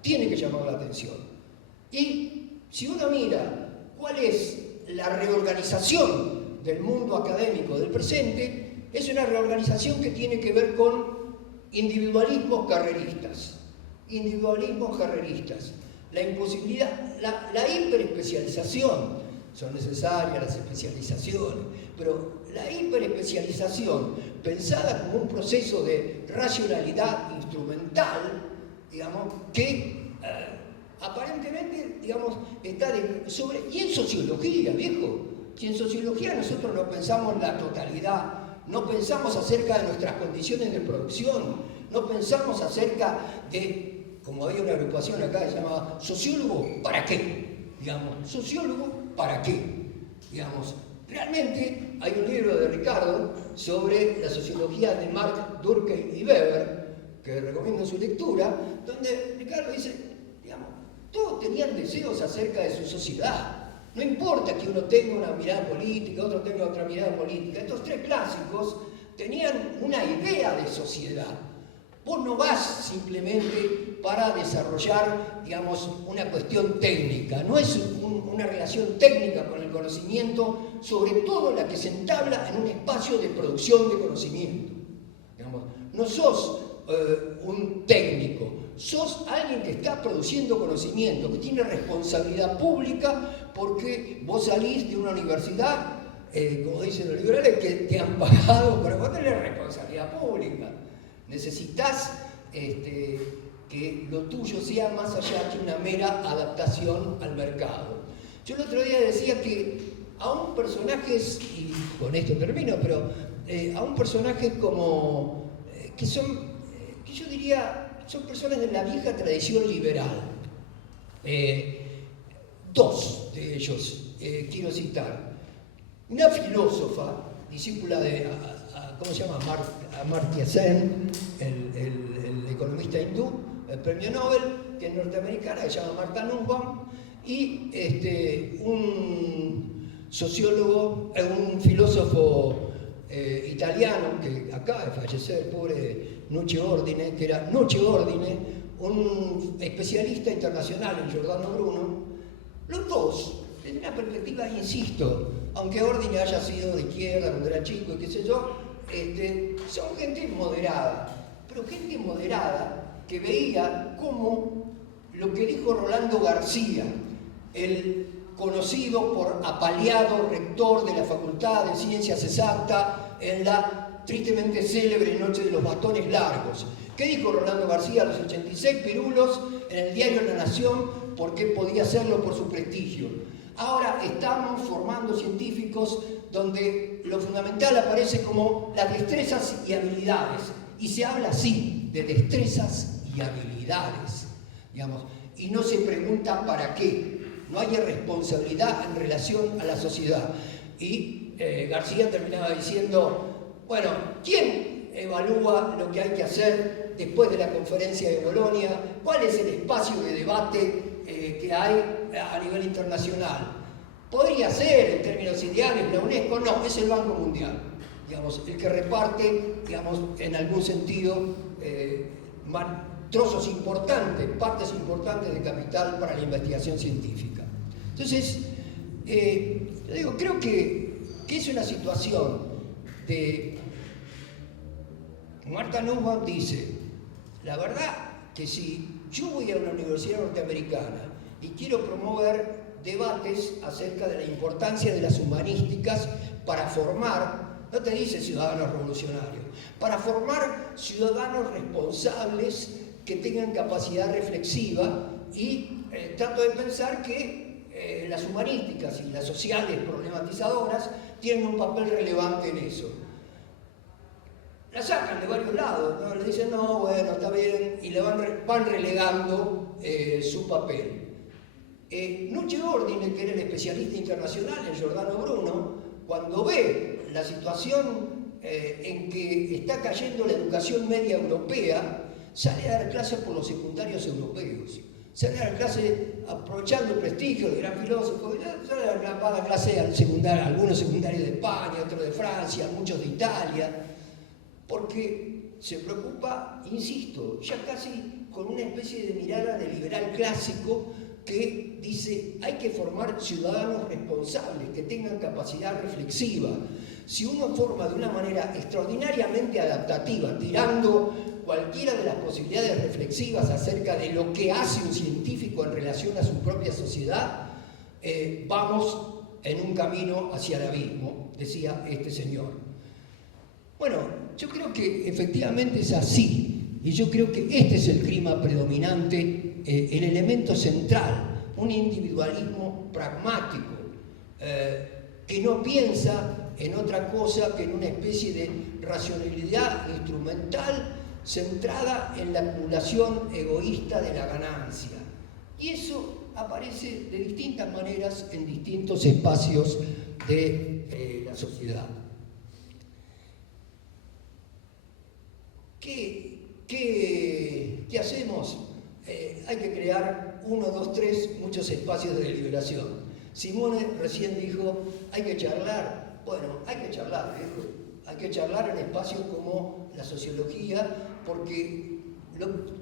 Tiene que llamar la atención. Y si uno mira cuál es la reorganización del mundo académico del presente, es una reorganización que tiene que ver con individualismos carreristas. Individualismos carreristas. La imposibilidad, la hiperespecialización, son necesarias las especializaciones, pero la hiperespecialización pensada como un proceso de racionalidad instrumental, digamos, que aparentemente, digamos, está sobre... Y en sociología, viejo, si en sociología nosotros no pensamos la totalidad, no pensamos acerca de nuestras condiciones de producción, no pensamos acerca de, como había una agrupación acá que se llamaba sociólogo, ¿para qué? Digamos, sociólogo, ¿para qué? Digamos, realmente hay un libro de Ricardo sobre la sociología de Mark Durkheim y Weber, que recomiendo su lectura, donde Ricardo dice, digamos, todos tenían deseos acerca de su sociedad. No importa que uno tenga una mirada política, otro tenga otra mirada política. Estos tres clásicos tenían una idea de sociedad. Vos no vas simplemente para desarrollar, digamos, una cuestión técnica. No es una relación técnica con el conocimiento, sobre todo la que se entabla en un espacio de producción de conocimiento. Digamos, no sos un técnico, sos alguien que está produciendo conocimiento, que tiene responsabilidad pública, porque vos salís de una universidad, como dicen los liberales, que te han pagado, pero vos tenés responsabilidad pública. Necesitas que lo tuyo sea más allá que una mera adaptación al mercado. Yo el otro día decía que aún personajes, y con esto termino, pero aún personajes como, que son, que yo diría, son personas de la vieja tradición liberal. Dos de ellos quiero citar. Una filósofa, discípula de, ¿cómo se llama? Amartya Sen, el economista hindú, el premio Nobel, que es norteamericana, que se llama Martha Nussbaum, y un sociólogo, un filósofo italiano que acaba de fallecer, pobre Nuccio Ordine, que era Nuccio Ordine, un especialista internacional en Giordano Bruno. Los dos, desde una perspectiva, insisto, aunque Ordine haya sido de izquierda cuando era chico y qué sé yo, son gente moderada, pero gente moderada que veía cómo lo que dijo Rolando García, el conocido por apaleado rector de la Facultad de Ciencias Exactas en la tristemente célebre Noche de los Bastones Largos. ¿Qué dijo Rolando García a los 86 pirulos en el diario La Nación? Porque podía hacerlo por su prestigio. Ahora estamos formando científicos donde lo fundamental aparece como las destrezas y habilidades. Y se habla así, de destrezas y habilidades, digamos, y no se pregunta para qué. No hay responsabilidad en relación a la sociedad. Y García terminaba diciendo, bueno, ¿quién evalúa lo que hay que hacer después de la conferencia de Bolonia? ¿Cuál es el espacio de debate que hay a nivel internacional? Podría ser, en términos ideales, la UNESCO, no, es el Banco Mundial, digamos, el que reparte, digamos, en algún sentido, trozos importantes, partes importantes de capital para la investigación científica. Entonces, yo digo, creo que es una situación de... Martha Nussbaum dice, la verdad que si yo voy a una universidad norteamericana y quiero promover debates acerca de la importancia de las humanísticas para formar, no te dice ciudadanos revolucionarios, para formar ciudadanos responsables que tengan capacidad reflexiva y trato de pensar que las humanísticas y las sociales problematizadoras tienen un papel relevante en eso. La sacan de varios lados, ¿no? Le dicen, no, bueno, está bien, y le van relegando su papel. Nucci Ordine, que era el especialista internacional en Giordano Bruno, cuando ve la situación en que está cayendo la educación media europea, sale a dar clases por los secundarios europeos. Sale a dar clases aprovechando el prestigio de gran filósofo, sale a dar clases a algunos secundarios de España, otros de Francia, muchos de Italia, porque se preocupa, insisto, ya casi con una especie de mirada de liberal clásico que dice hay que formar ciudadanos responsables, que tengan capacidad reflexiva. Si uno forma de una manera extraordinariamente adaptativa, tirando cualquiera de las posibilidades reflexivas acerca de lo que hace un científico en relación a su propia sociedad, vamos en un camino hacia el abismo, decía este señor. Bueno, yo creo que efectivamente es así, y yo creo que este es el clima predominante, el elemento central, un individualismo pragmático, que no piensa en otra cosa que en una especie de racionalidad instrumental centrada en la acumulación egoísta de la ganancia. Y eso aparece de distintas maneras en distintos espacios de la sociedad. ¿Qué hacemos? Hay que crear 1, 2, 3, muchos espacios de deliberación. Simone recién dijo, hay que charlar. Bueno, hay que charlar, hay que charlar en espacios como la sociología, porque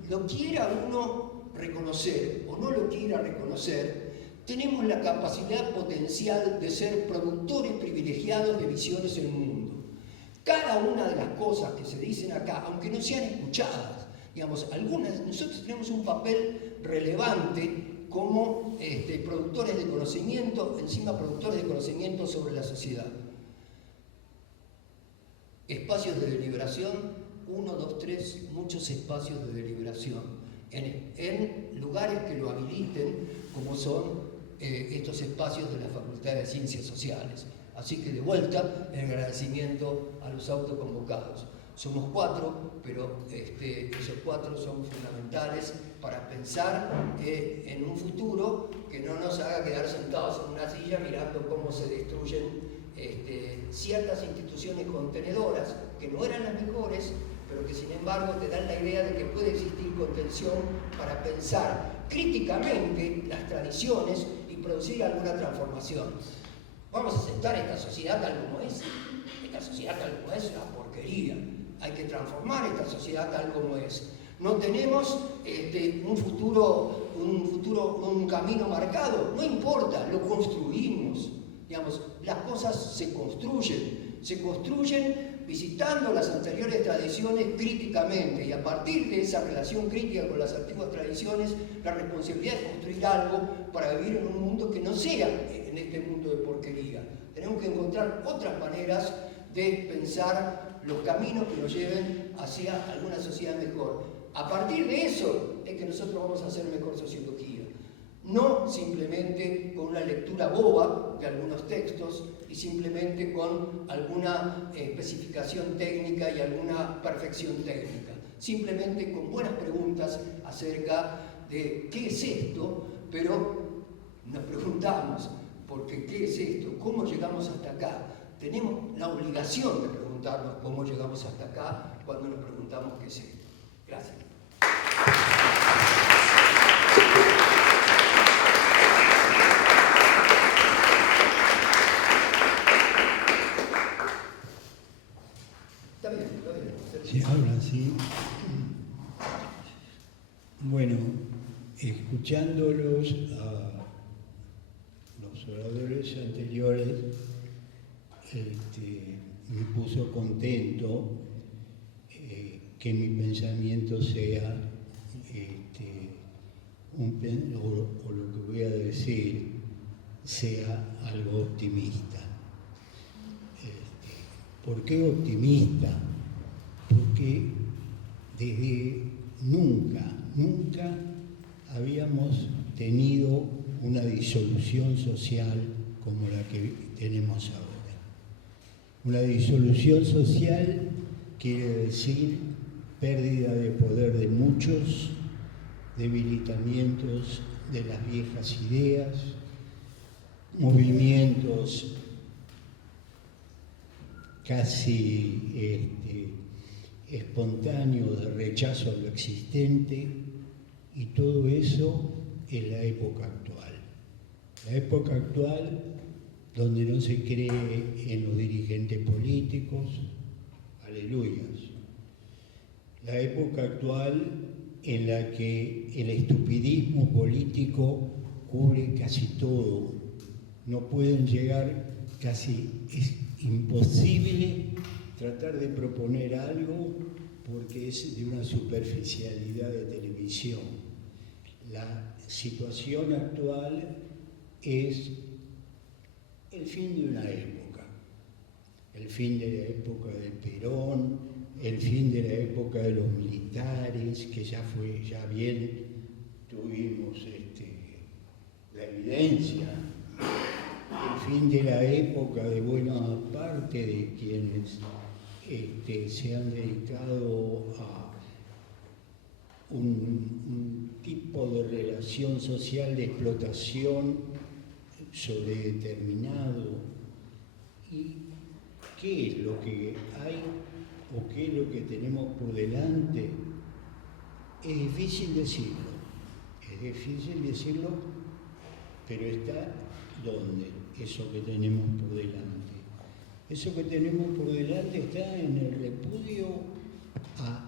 lo quiera uno reconocer o no lo quiera reconocer, tenemos la capacidad potencial de ser productores privilegiados de visiones en el mundo. Cada una de las cosas que se dicen acá, aunque no sean escuchadas, digamos, nosotros tenemos un papel relevante como productores de conocimiento, encima productores de conocimiento sobre la sociedad. Espacios de deliberación, 1, 2, 3, muchos espacios de deliberación, en lugares que lo habiliten, como son estos espacios de la Facultad de Ciencias Sociales. Así que de vuelta, el agradecimiento a los autoconvocados. Somos 4, pero esos 4 son fundamentales para pensar en un futuro que no nos haga quedar sentados en una silla mirando cómo se destruyen ciertas instituciones contenedoras que no eran las mejores, pero que sin embargo te dan la idea de que puede existir contención para pensar críticamente las tradiciones y producir alguna transformación. Vamos a aceptar esta sociedad tal como es. Esta sociedad tal como es una porquería. Hay que transformar esta sociedad tal como es. No tenemos un camino marcado. No importa, lo construimos. Digamos, las cosas se construyen visitando las anteriores tradiciones críticamente, y a partir de esa relación crítica con las antiguas tradiciones, la responsabilidad es construir algo para vivir en un mundo que no sea en este mundo de porquería. Tenemos que encontrar otras maneras de pensar los caminos que nos lleven hacia alguna sociedad mejor. A partir de eso es que nosotros vamos a hacer mejor sociología. No simplemente con una lectura boba de algunos textos y simplemente con alguna especificación técnica y alguna perfección técnica. Simplemente con buenas preguntas acerca de qué es esto, pero nos preguntamos, porque ¿qué es esto? ¿Cómo llegamos hasta acá? Tenemos la obligación de preguntarnos cómo llegamos hasta acá cuando nos preguntamos qué es esto. Gracias. Se habla así. Bueno, escuchándolos a los oradores anteriores, me puso contento que mi pensamiento sea, o lo que voy a decir, sea algo optimista. ¿Por qué optimista? Porque desde nunca habíamos tenido una disolución social como la que tenemos ahora. Una disolución social quiere decir pérdida de poder de muchos, debilitamientos de las viejas ideas, movimientos casi espontáneo de rechazo a lo existente, y todo eso es la época actual. La época actual donde no se cree en los dirigentes políticos, aleluyas. La época actual en la que el estupidismo político cubre casi todo. No pueden llegar, casi es imposible tratar de proponer algo porque es de una superficialidad de televisión. La situación actual es el fin de una época, el fin de la época de Perón, el fin de la época de los militares, que ya bien tuvimos la evidencia, el fin de la época de buena parte de quienes se han dedicado a un tipo de relación social de explotación sobredeterminado. ¿Y qué es lo que hay o qué es lo que tenemos por delante? Es difícil decirlo, pero está ¿dónde? Eso que tenemos por delante. Eso que tenemos por delante está en el repudio a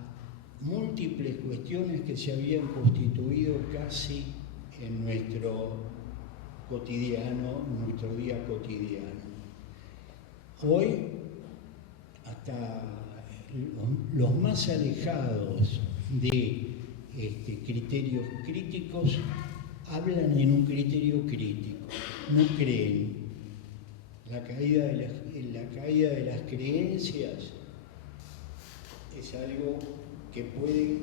múltiples cuestiones que se habían constituido casi en nuestro día cotidiano. Hoy, hasta los más alejados de criterios críticos hablan en un criterio crítico, no creen. La caída de las creencias es algo que puede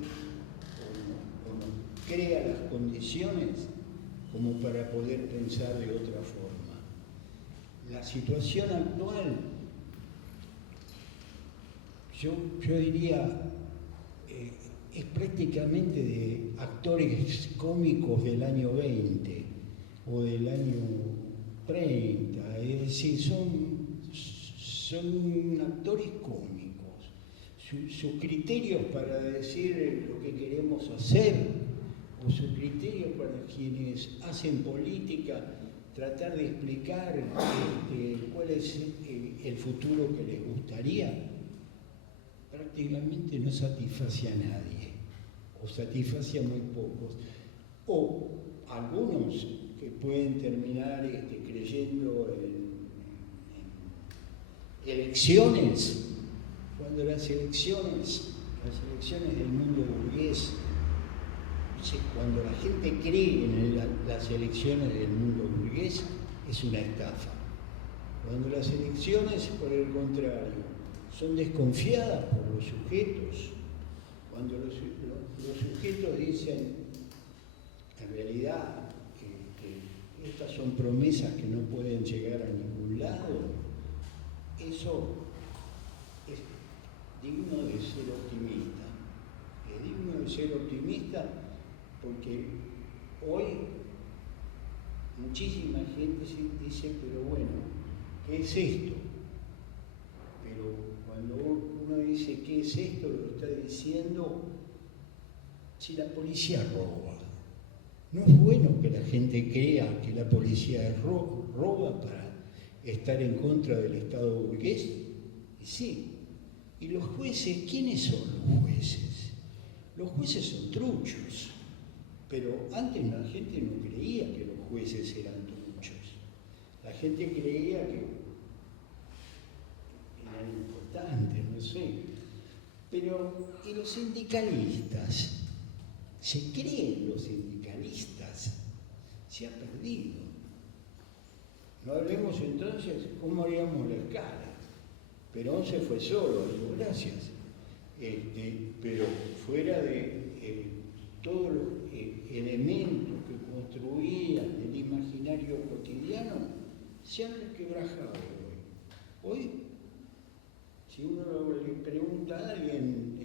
o no crea las condiciones como para poder pensar de otra forma. La situación actual, yo diría, es prácticamente de actores cómicos del año 20 o del año 30, es decir, son actores cómicos. Sus criterios para decir lo que queremos hacer, o sus criterios para quienes hacen política, tratar de explicar cuál es el futuro que les gustaría, prácticamente no satisface a nadie, o satisface a muy pocos, o algunos que pueden terminar creyendo en elecciones, cuando las elecciones del mundo burgués, cuando la gente cree en las elecciones del mundo burgués, es una estafa. Cuando las elecciones, por el contrario, son desconfiadas por los sujetos, cuando los sujetos dicen, en realidad, estas son promesas que no pueden llegar a ningún lado, eso es digno de ser optimista. Es digno de ser optimista porque hoy muchísima gente dice, pero bueno, ¿qué es esto? Pero cuando uno dice, ¿qué es esto? Lo está diciendo, si la policía roba. No es bueno que la gente crea que la policía roba para estar en contra del Estado burgués. Y sí, Y los jueces, ¿quiénes son los jueces? Los jueces son truchos, pero antes la gente no creía que los jueces eran truchos. La gente creía que eran importantes, no sé. Pero, ¿y los sindicalistas? ¿Se creen los sindicalistas? Se ha perdido. No hablemos entonces cómo haríamos la escala. Perón se fue solo, digo, gracias. Pero fuera de todos los elementos que construían el imaginario cotidiano, se han resquebrajado hoy. Hoy, si uno le pregunta a alguien,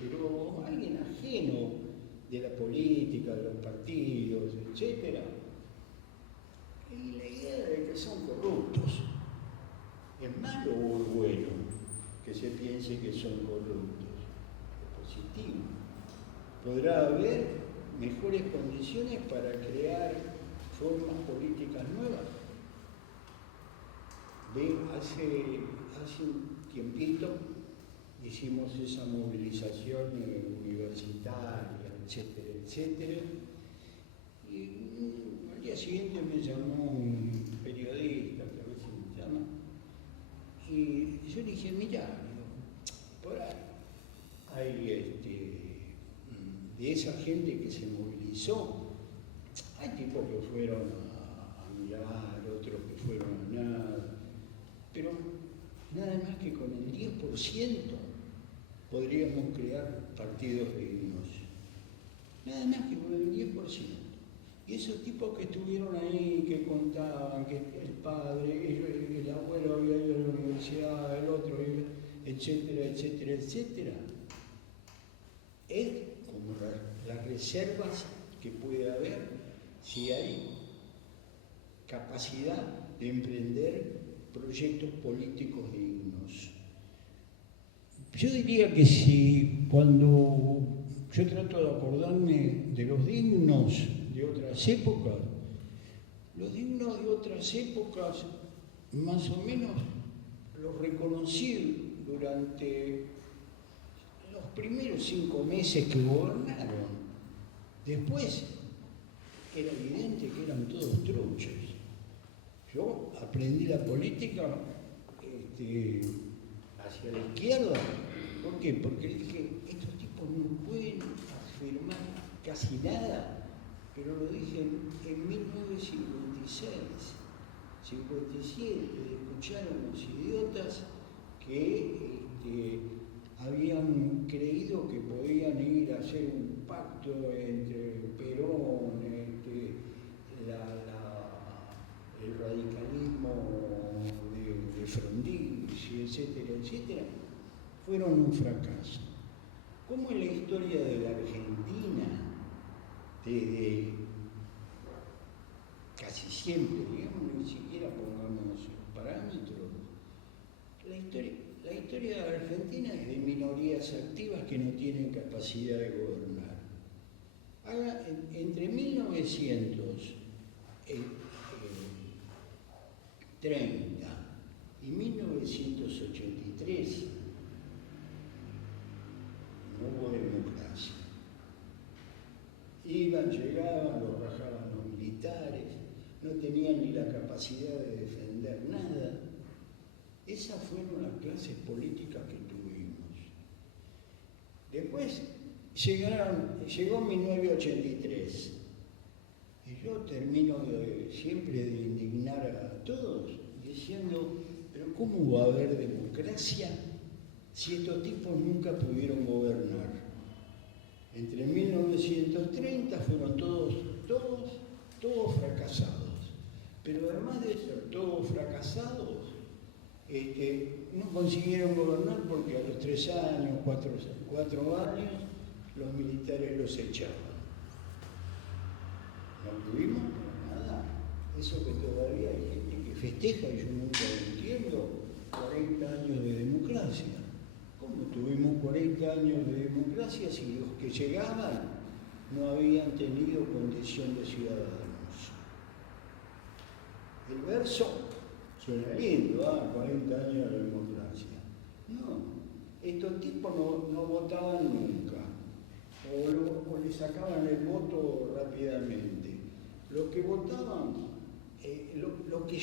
pero alguien ajeno de la política, de los partidos, etc., y la idea de que son corruptos. ¿Es malo o es bueno que se piense que son corruptos? Es positivo. Podrá haber mejores condiciones para crear formas políticas nuevas. Hace un tiempito hicimos esa movilización universitaria, etcétera, etcétera. Y al día siguiente me llamó un periodista, que a veces me llama, y yo le dije, mirá, por ahí hay de esa gente que se movilizó, hay tipos que fueron a mirar, otros que fueron a nada, pero nada más que con el 10% podríamos crear partidos dignos. Nada más que con el 10%. Y esos tipos que estuvieron ahí, que contaban que el padre, el abuelo había ido a la universidad, el otro, etcétera, etcétera, etcétera, es como las reservas que puede haber si hay capacidad de emprender proyectos políticos dignos. Yo diría que si cuando yo trato de acordarme de los dignos de otras épocas, los dignos de otras épocas más o menos los reconocí durante los primeros 5 meses que gobernaron. Después era evidente que eran todos truchos. Yo aprendí la política hacia la izquierda. ¿Por qué? Porque dije, estos tipos no pueden afirmar casi nada, pero lo dije en 1956, 57, escucharon los idiotas que habían creído que podían ir a hacer un pacto entre Perón, el radicalismo de Frondizi, etcétera, etcétera, fueron un fracaso. ¿Cómo es la historia de la Argentina? Desde casi siempre, digamos, ni siquiera pongamos parámetros. La historia de la Argentina es de minorías activas que no tienen capacidad de gobernar. Entre 1930 y 1983 no hubo democracia. Iban, llegaban, los rajaban los militares, no tenían ni la capacidad de defender nada. Esas fueron las clases políticas que tuvimos. Después llegó 1983 y yo termino siempre de indignar a todos diciendo, pero ¿cómo va a haber democracia si estos tipos nunca pudieron gobernar? Entre 1930 fueron todos fracasados, pero además de ser todos fracasados, no consiguieron gobernar porque a los 3 años, 4 años, los militares los echaban. No tuvimos nada. Eso que todavía hay gente que festeja, y yo nunca lo entiendo, 40 años de democracia. ¿Cómo tuvimos 40 años de democracia si los que llegaban no habían tenido condición de ciudadanos? El verso suena lindo, 40 años de democracia. No, estos tipos no votaban nunca, o le sacaban el voto rápidamente. Los que votaban, los que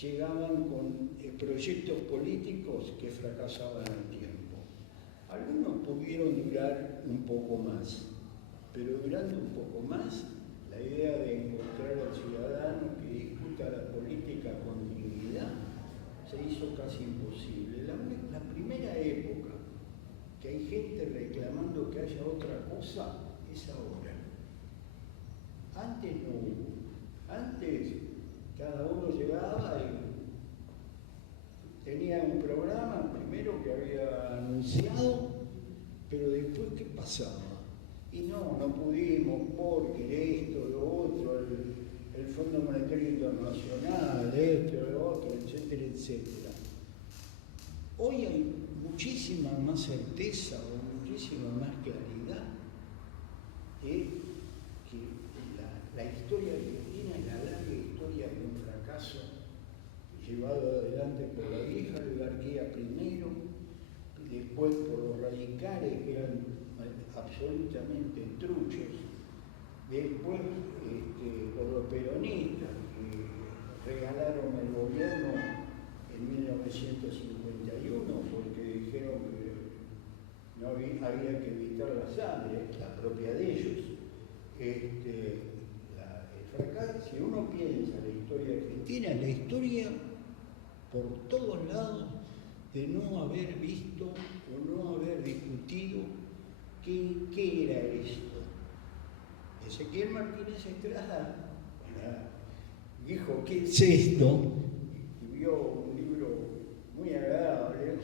llegaban con proyectos políticos que fracasaban al tiempo. Algunos pudieron durar un poco más, pero durando un poco más, la idea de encontrar al ciudadano que discuta la política con dignidad se hizo casi imposible. La primera época que hay gente reclamando que haya otra cosa es ahora. Antes no hubo. Antes cada uno llegaba y tenía un programa primero que había anunciado, pero después ¿qué pasaba? Y no pudimos porque esto, lo otro, el Fondo Monetario Internacional, esto, lo otro, etcétera, etcétera. Hoy hay muchísima más certeza o muchísima más claridad que la historia argentina es la larga historia de un fracaso llevado adelante por la vieja oligarquía primero, y después por los radicales que eran absolutamente truchos, después por los peronistas que regalaron el gobierno en 1951 porque dijeron que no había que evitar la sangre, la propia de ellos. El fracaso, si uno piensa en la historia argentina, es la historia por todos lados de no haber visto o no haber discutido qué era esto. Ezequiel Martínez Estrada dijo, ¿qué es esto? Y vio un libro muy agradable.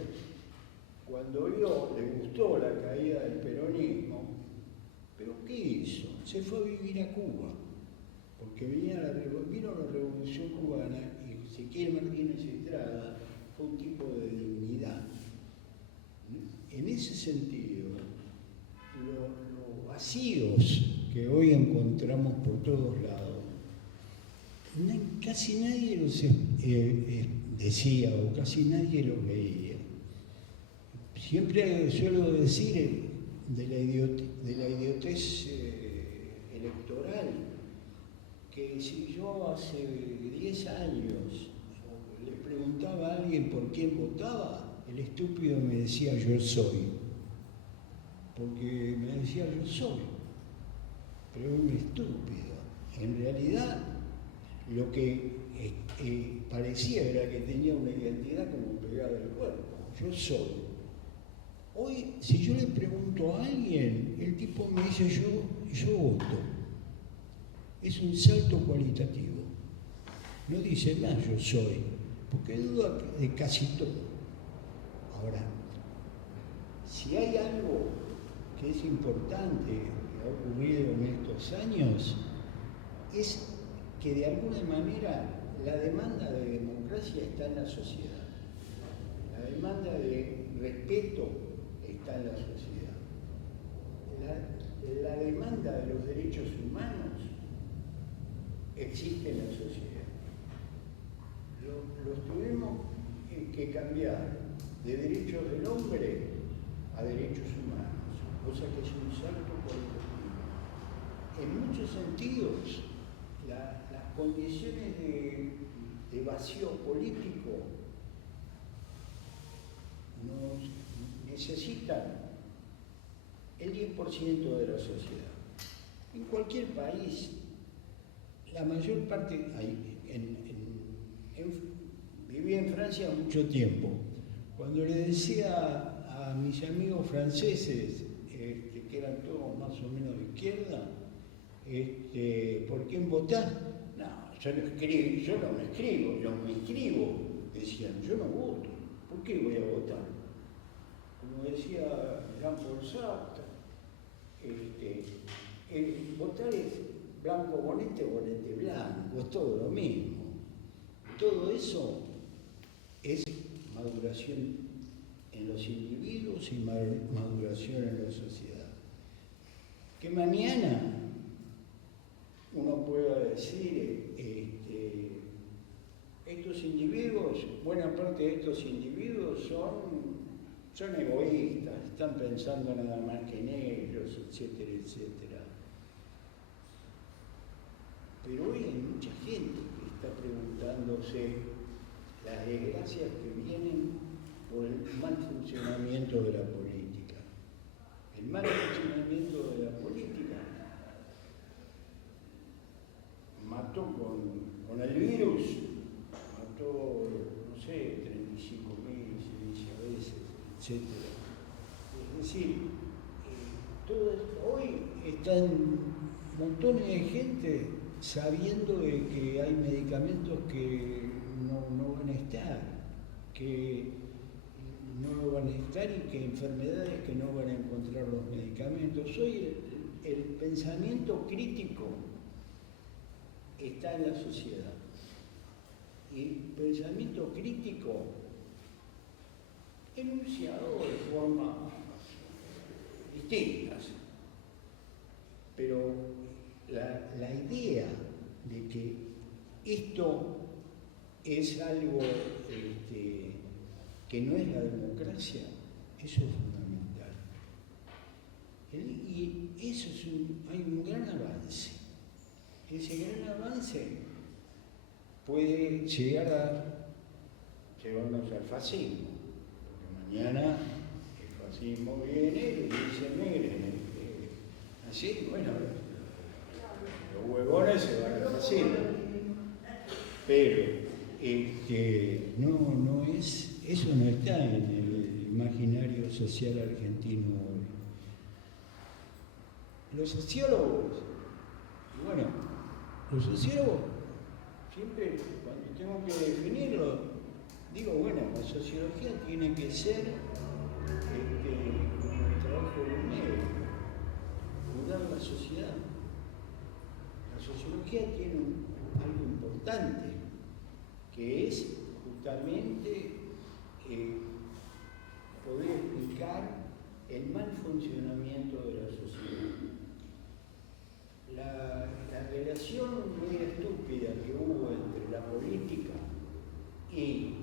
Cuando le gustó la caída del peronismo, ¿pero qué hizo? Se fue a vivir a Cuba, porque vino la Revolución Cubana y Ezequiel Martínez Estrada fue un tipo de dignidad. En ese sentido, los vacíos que hoy encontramos por todos lados, casi nadie los decía o casi nadie los veía. Siempre suelo decir de la idiotez electoral, que si yo hace 10 años le preguntaba a alguien por quién votaba, el estúpido me decía yo soy. Porque me decía yo soy, pero era un estúpido. En realidad, lo que parecía era que tenía una identidad como pegada al cuerpo. Yo soy. Hoy, si yo le pregunto a alguien, el tipo me dice yo voto. Es un salto cualitativo. No dice más yo soy, porque duda de casi todo. Ahora, si hay algo que es importante que ha ocurrido en estos años, es que de alguna manera la demanda de democracia está en la sociedad. La demanda de respeto está en la sociedad. La demanda de los derechos humanos existe en la sociedad. Los tuvimos que cambiar de derechos del hombre a derechos humanos, cosa que es un salto cualitativo. En muchos sentidos, las condiciones de vacío político necesitan el 10% de la sociedad. En cualquier país, la mayor parte, viví en Francia mucho tiempo. Cuando le decía a mis amigos franceses, que eran todos más o menos de izquierda, ¿por quién votás? No, yo no me inscribo, decían, yo no voto. ¿Por qué voy a votar? Como decía Jean-Paul Sartre, votar es blanco bonete, bonete blanco, es todo lo mismo. Todo eso es maduración en los individuos y maduración en la sociedad. Que mañana uno pueda decir, estos individuos, buena parte de estos individuos son son egoístas, están pensando nada más que en ellos, etcétera, etcétera. Pero hoy hay mucha gente que está preguntándose las desgracias que vienen por el mal funcionamiento de la política. El mal funcionamiento de la política mató con el virus, mató, no sé, 35.000 veces, etc. Es decir, hoy están montones de gente sabiendo de que hay medicamentos que no van a estar, que no van a estar y que enfermedades que no van a encontrar los medicamentos. Hoy el pensamiento crítico está en la sociedad. Y el pensamiento crítico enunciado de formas distintas. Pero la idea de que esto es algo que no es la democracia, eso es fundamental. Y eso hay un gran avance. Ese gran avance puede llegar a llevarnos al fascismo, porque mañana el fascismo viene y dice, miren, así, bueno, los huevones se van al fascismo. Pero eso no está en el imaginario social argentino hoy. Los sociólogos, siempre cuando tengo que definirlo, digo, bueno, la sociología tiene que ser como el trabajo de un médico, cuidar la sociedad. La sociología tiene algo importante, que es justamente poder explicar el mal funcionamiento de la sociedad. La relación muy estúpida que hubo entre la política y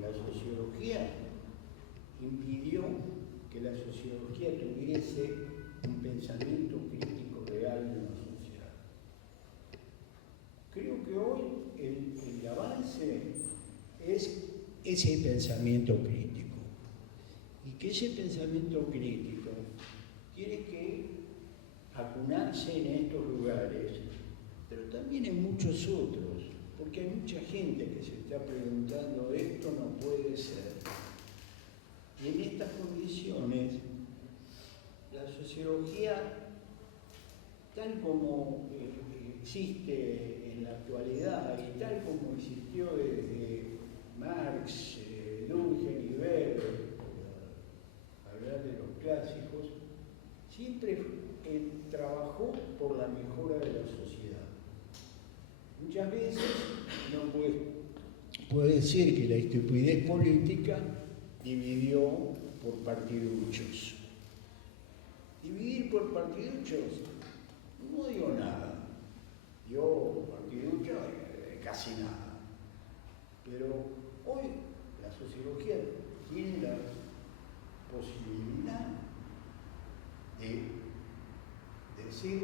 la sociología impidió que la sociología tuviese un pensamiento crítico real de la sociedad. Creo que hoy el avance es ese pensamiento crítico. Y que ese pensamiento crítico tiene que acunarse en estos lugares, pero también en muchos otros, porque hay mucha gente que se está preguntando, esto no puede ser. Y en estas condiciones, la sociología, tal como existe en la actualidad y tal como existió desde Marx, Durkheim y Weber, hablar de los clásicos, siempre trabajó por la mejora de la sociedad. Muchas veces no puede decir que la estupidez política dividió por partiduchos. Dividir por partiduchos, no digo nada. Yo partiducho casi nada. Pero hoy la sociología tiene la posibilidad de decir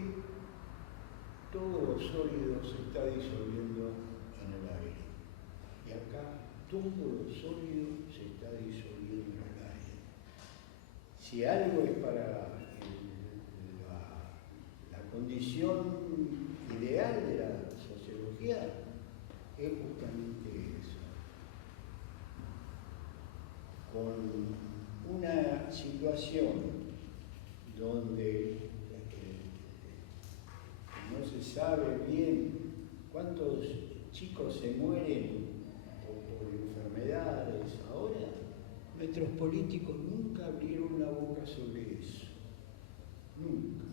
todo lo sólido se está disolviendo en el aire. Y acá todo lo sólido se está disolviendo en el aire. Si algo es para la condición ideal de la sociología, es justamente eso. Con una situación donde no se sabe bien cuántos chicos se mueren por enfermedades ahora, nuestros políticos nunca abrieron la boca sobre eso. Nunca.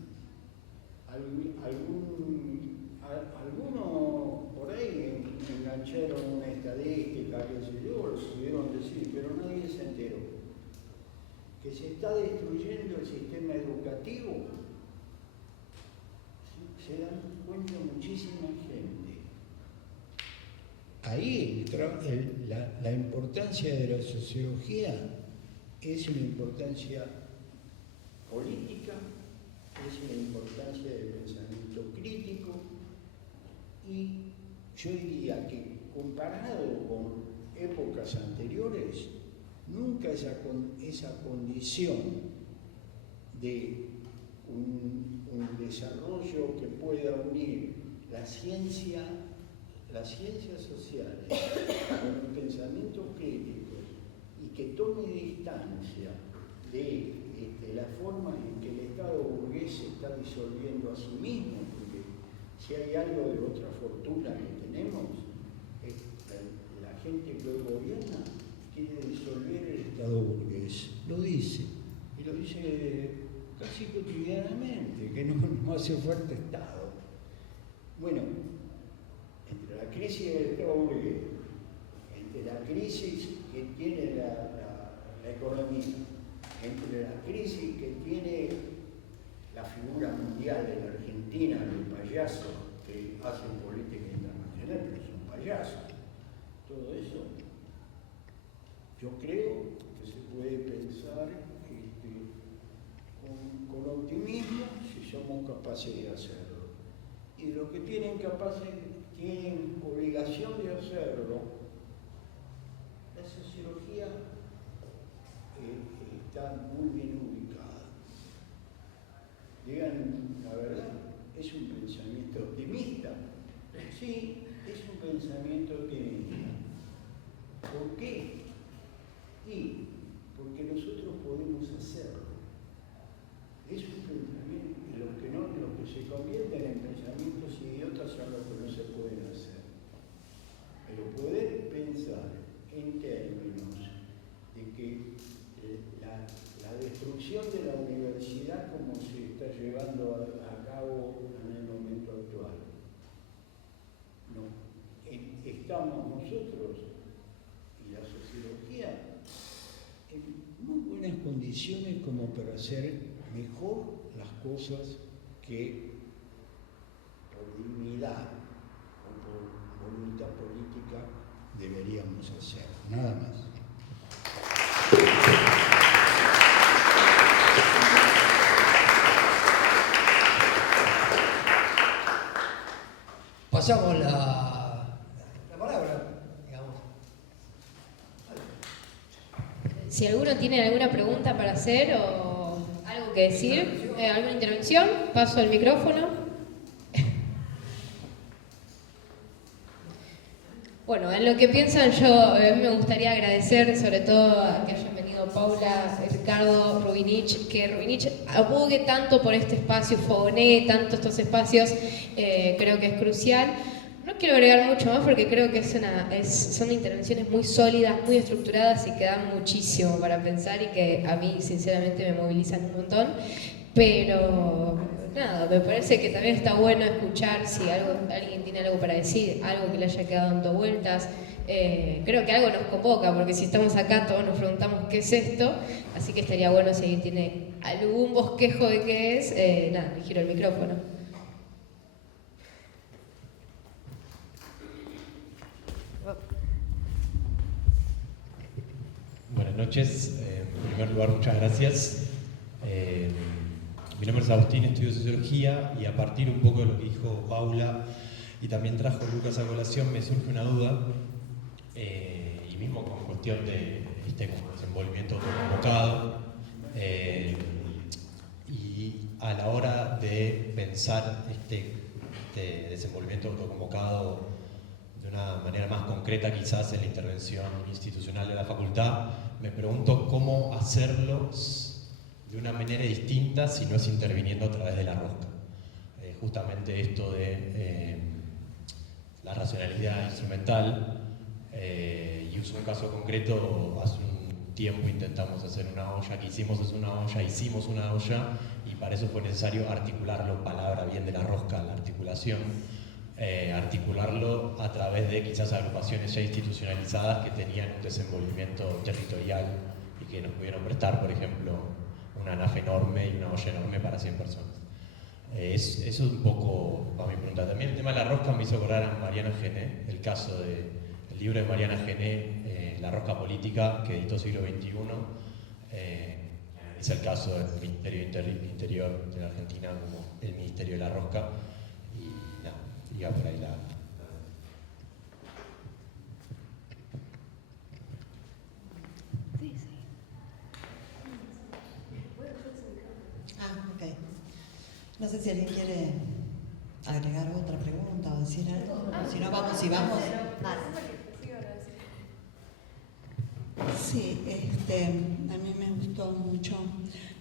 Algunos por ahí engancharon una estadística, qué sé yo, lo pudieron decir, pero nadie se enteró. Que se está destruyendo el sistema educativo, se dan cuenta muchísima gente. Ahí la importancia de la sociología es una importancia política, es una importancia de pensamiento crítico, y yo diría que comparado con épocas anteriores, nunca esa condición de un desarrollo que pueda unir las ciencias sociales con el pensamiento crítico y que tome distancia de la forma en que el Estado burgués se está disolviendo a sí mismo, porque si hay algo de otra fortuna que tenemos, es la gente que hoy gobierna quiere disolver el Estado burgués. Lo dice, y lo dice casi cotidianamente, que no hace falta Estado. Bueno, entre la crisis del Estado burgués, entre la crisis que tiene la economía, entre la crisis que tiene la figura mundial de la Argentina, los payasos que hacen política internacional, pero son payasos, todo eso, yo creo que se puede pensar con optimismo si somos capaces de hacerlo. Y los que tienen obligación de hacerlo, la sociología está muy bien ubicada. Digan la verdad, es un pensamiento optimista. Sí, es un pensamiento optimista. ¿Por qué? Y porque nosotros podemos hacerlo. Es un pensamiento, los que se convierten en pensamientos idiotas son los que no se pueden hacer. Pero poder pensar en términos de que la destrucción de la universidad como se está llevando a cabo en el momento actual, estamos nosotros y la sociología en muy buenas condiciones como para hacer mejor las cosas que por dignidad o por voluntad política deberíamos hacer. Nada más. Pasamos la palabra, digamos. Si alguno tiene alguna pregunta para hacer o algo que decir, alguna intervención, paso el micrófono. Bueno, en lo que piensan yo, me gustaría agradecer sobre todo a que hayan venido Paula, Ricardo, Rubinich, que Rubinich abogue tanto por este espacio, fogonee tanto estos espacios, creo que es crucial. No quiero agregar mucho más porque creo que son intervenciones muy sólidas, muy estructuradas y que dan muchísimo para pensar y que a mí sinceramente me movilizan un montón. Pero nada, me parece que también está bueno escuchar si alguien tiene algo para decir, algo que le haya quedado dando vueltas. Creo que algo nos convoca, porque si estamos acá todos nos preguntamos qué es esto, así que estaría bueno si alguien tiene algún bosquejo de qué es, nada, le giro el micrófono. Buenas noches, en primer lugar muchas gracias. Mi nombre es Agustín, estudio Sociología y a partir un poco de lo que dijo Paula y también trajo Lucas a colación me surge una duda y mismo con cuestión de desenvolvimiento autoconvocado y a la hora de pensar este desenvolvimiento autoconvocado de una manera más concreta quizás en la intervención institucional de la facultad, me pregunto cómo hacerlo de una manera distinta si no es interviniendo a través de la rosca. Justamente esto de la racionalidad instrumental, y uso un caso concreto, hace un tiempo intentamos hacer una olla, hicimos una olla y para eso fue necesario articularlo, palabra bien de la rosca, la articulación, articularlo a través de quizás agrupaciones ya institucionalizadas que tenían un desenvolvimiento territorial y que nos pudieron prestar, por ejemplo, una nave enorme y una olla enorme para 100 personas. Eso es un poco para mi pregunta. También el tema de la rosca me hizo acordar a Mariana Gené, el caso del libro de Mariana Gené, La rosca política, que editó Siglo XXI, Es el caso del Ministerio Interior de la Argentina como el Ministerio de la Rosca, y nada, iba por ahí la... Ok. No sé si alguien quiere agregar otra pregunta o decir algo. Si no, vamos y vamos. Sí, a mí me gustó mucho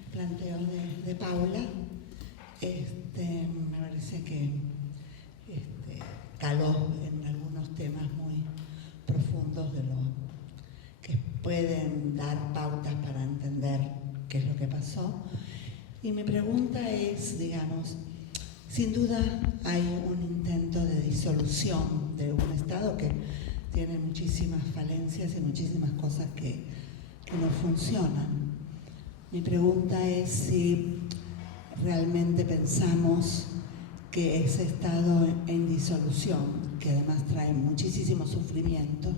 el planteo de Paula. Me parece que caló en algunos temas muy profundos de lo que pueden dar pautas para entender qué es lo que pasó. Y mi pregunta es, digamos, sin duda hay un intento de disolución de un Estado que tiene muchísimas falencias y muchísimas cosas que no funcionan. Mi pregunta es si realmente pensamos que ese estado en disolución, que además trae muchísimo sufrimiento,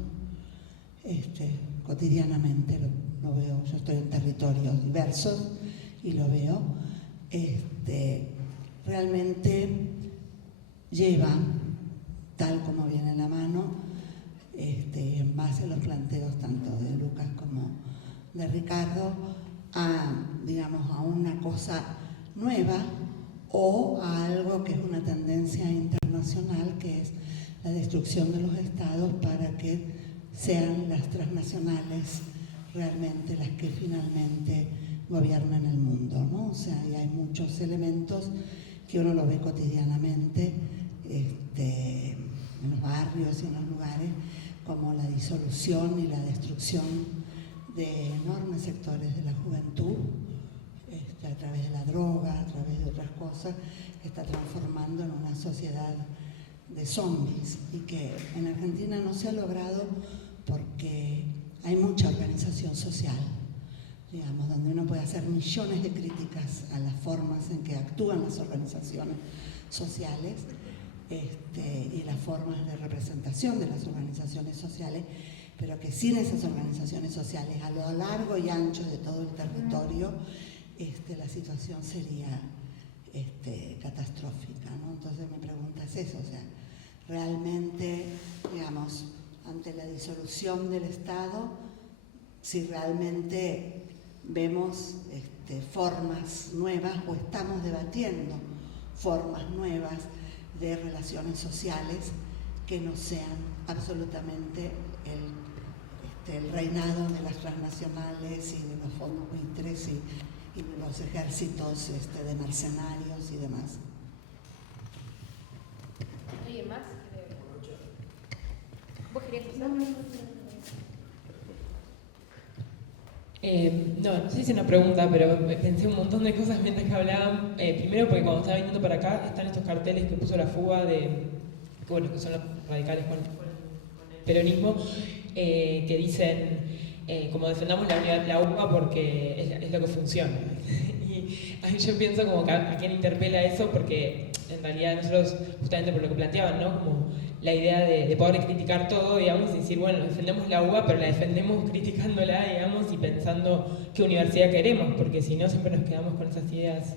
cotidianamente lo veo, yo estoy en territorios diversos y lo veo, realmente lleva, tal como viene en la mano, en base a los planteos tanto de Lucas como de Ricardo, digamos, a una cosa nueva o a algo que es una tendencia internacional, que es la destrucción de los estados para que sean las transnacionales realmente las que finalmente gobiernan el mundo, ¿no? O sea, y hay muchos elementos que uno lo ve cotidianamente en los barrios y en los lugares, como la disolución y la destrucción de enormes sectores de la juventud, a través de la droga, a través de otras cosas, que está transformando en una sociedad de zombies, y que en Argentina no se ha logrado porque hay mucha organización social, digamos, donde uno puede hacer millones de críticas a las formas en que actúan las organizaciones sociales, y las formas de representación de las organizaciones sociales, pero que sin esas organizaciones sociales a lo largo y ancho de todo el territorio, la situación sería catastrófica, ¿no? Entonces mi pregunta es eso, o sea, realmente, digamos, ante la disolución del Estado, si realmente vemos formas nuevas o estamos debatiendo formas nuevas de relaciones sociales que no sean absolutamente el reinado de las transnacionales y de los fondos buitres y de los ejércitos de mercenarios y demás. ¿Alguien más? ¿Vos querías usar? No sé si es una pregunta, pero pensé un montón de cosas mientras que hablaban. Primero porque cuando estaba viniendo para acá están estos carteles que puso la fuga que son los radicales con el peronismo, que dicen como defendamos la UBA porque es lo que funciona. Y ahí yo pienso como que a quién interpela eso, porque en realidad nosotros, justamente por lo que planteaban, ¿no? Como la idea de poder criticar todo, digamos, y decir, bueno, defendemos la UBA, pero la defendemos criticándola, digamos, y pensando qué universidad queremos, porque si no siempre nos quedamos con esas ideas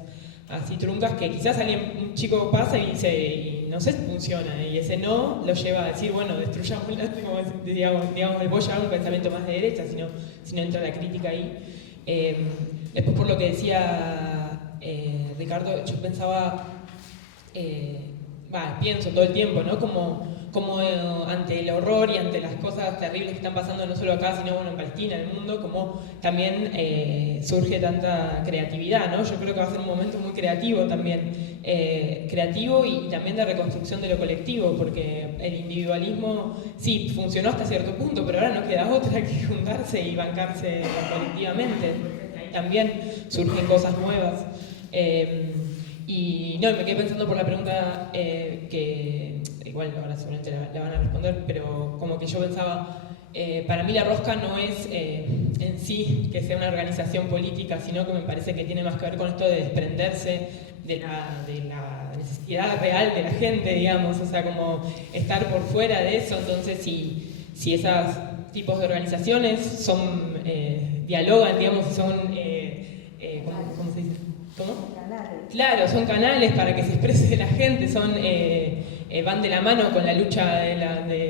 así truncas que quizás un chico pasa y dice, y no sé si funciona, y ese no lo lleva a decir, bueno, destruyámosla, como digamos, vos llevar un pensamiento más de derecha, si no entra la crítica ahí. Después, por lo que decía Ricardo, yo pensaba, pienso todo el tiempo, ¿no? Como ante el horror y ante las cosas terribles que están pasando no solo acá, sino en Palestina, en el mundo, como también surge tanta creatividad, ¿no? Yo creo que va a ser un momento muy creativo también, creativo y también de reconstrucción de lo colectivo, porque el individualismo sí funcionó hasta cierto punto, pero ahora no queda otra que juntarse y bancarse colectivamente, porque ahí también surgen cosas nuevas. Y me quedé pensando por la pregunta que igual ahora seguramente la van a responder, pero como que yo pensaba, para mí la rosca no es en sí que sea una organización política, sino que me parece que tiene más que ver con esto de desprenderse de la necesidad real de la gente, digamos, o sea, como estar por fuera de eso. Entonces si esos tipos de organizaciones son dialogan, digamos, y son, ¿cómo se dice? ¿Cómo? Claro, son canales para que se exprese la gente, van de la mano con la lucha de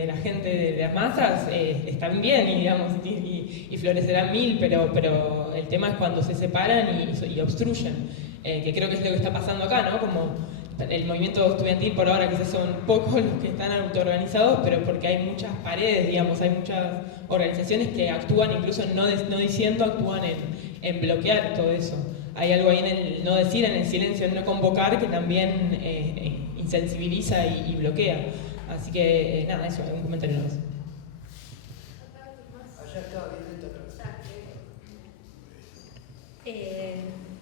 la gente, de las masas, están bien y florecerán mil, pero el tema es cuando se separan y obstruyen, que creo que es lo que está pasando acá, ¿no? Como el movimiento estudiantil por ahora quizás son pocos los que están autoorganizados, pero porque hay muchas paredes, digamos, hay muchas organizaciones que actúan, incluso no diciendo, actúan en bloquear todo eso. Hay algo ahí en el no decir, en el silencio, en no convocar, que también insensibiliza y bloquea. Así que, nada, eso, un comentario más.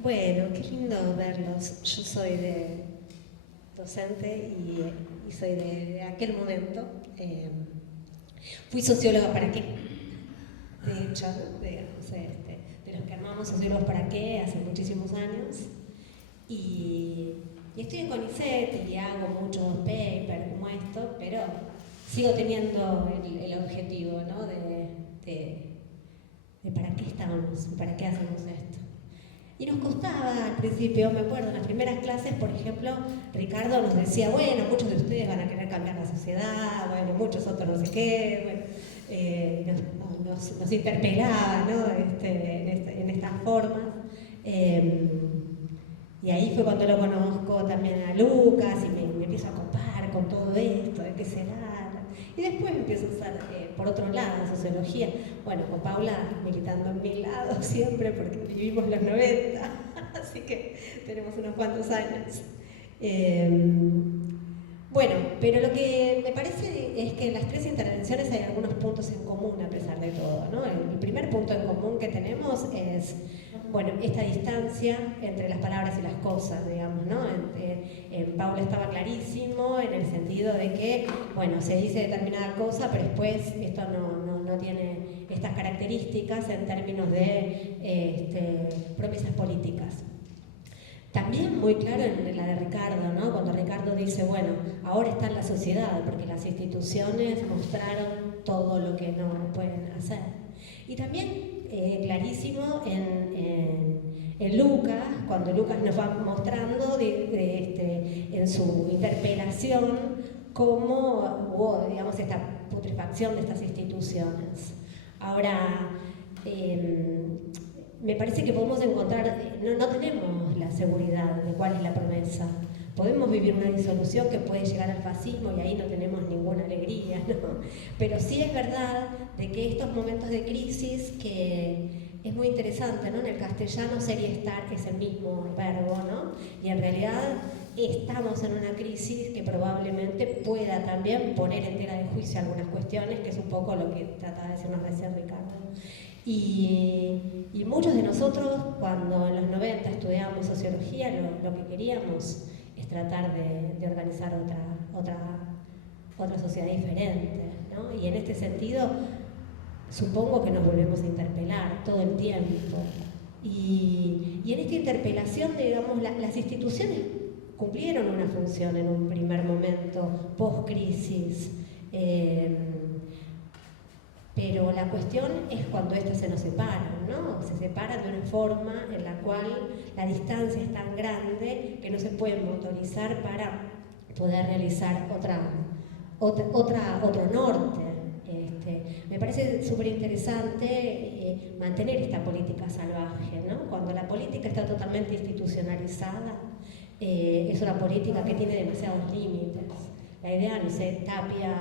Bueno, qué lindo verlos. Yo soy docente y soy de aquel momento. Fui socióloga para qué, de hecho, de los que armamos Sociólogos para qué hace muchísimos años. Y estoy en CONICET y hago muchos papers como esto, pero sigo teniendo el objetivo, ¿no? de para qué estamos, para qué hacemos esto. Y nos costaba al principio, me acuerdo, en las primeras clases, por ejemplo, Ricardo nos decía, bueno, muchos de ustedes van a querer cambiar la sociedad, bueno, muchos otros no sé qué, bueno, nos interpelaba, ¿no? en estas formas. Y ahí fue cuando lo conozco también a Lucas y me empiezo a copar con todo esto, de qué será. Y después empiezo a usar, por otro lado, sociología. Bueno, con Paula militando en mi lado siempre, porque vivimos los 90, así que tenemos unos cuantos años. Bueno, pero lo que me parece es que en las tres intervenciones hay algunos puntos en común a pesar de todo, ¿no? El primer punto en común que tenemos es, bueno, esta distancia entre las palabras y las cosas, digamos, ¿no? En Paula estaba clarísimo en el sentido de que, bueno, se dice determinada cosa, pero después esto no tiene estas características en términos de promesas políticas. También muy claro en la de Ricardo, ¿no? Cuando Ricardo dice, bueno, ahora está en la sociedad, porque las instituciones mostraron todo lo que no pueden hacer. Y también clarísimo en Lucas, cuando Lucas nos va mostrando en su interpelación cómo hubo, digamos, esta putrefacción de estas instituciones. Ahora, me parece que podemos encontrar, no tenemos la seguridad de cuál es la promesa. Podemos vivir una disolución que puede llegar al fascismo y ahí no tenemos ninguna alegría, ¿no? Pero sí es verdad de que estos momentos de crisis, que es muy interesante, ¿no? En el castellano ser y estar es el mismo verbo, ¿no? Y en realidad estamos en una crisis que probablemente pueda también poner en tela de juicio algunas cuestiones, que es un poco lo que trataba de decirnos recién Ricardo. Y muchos de nosotros, cuando en los 90 estudiábamos sociología, lo que queríamos es tratar de organizar otra sociedad diferente, ¿no? Y en este sentido, supongo que nos volvemos a interpelar todo el tiempo. Y en esta interpelación, digamos, las instituciones cumplieron una función en un primer momento, post-crisis. Pero la cuestión es cuando éstas se nos separan, ¿no? Se separan de una forma en la cual la distancia es tan grande que no se pueden motorizar para poder realizar otro norte. Me parece súper interesante mantener esta política salvaje, ¿no? Cuando la política está totalmente institucionalizada, es una política que tiene demasiados límites. La idea, no sé, Tapia,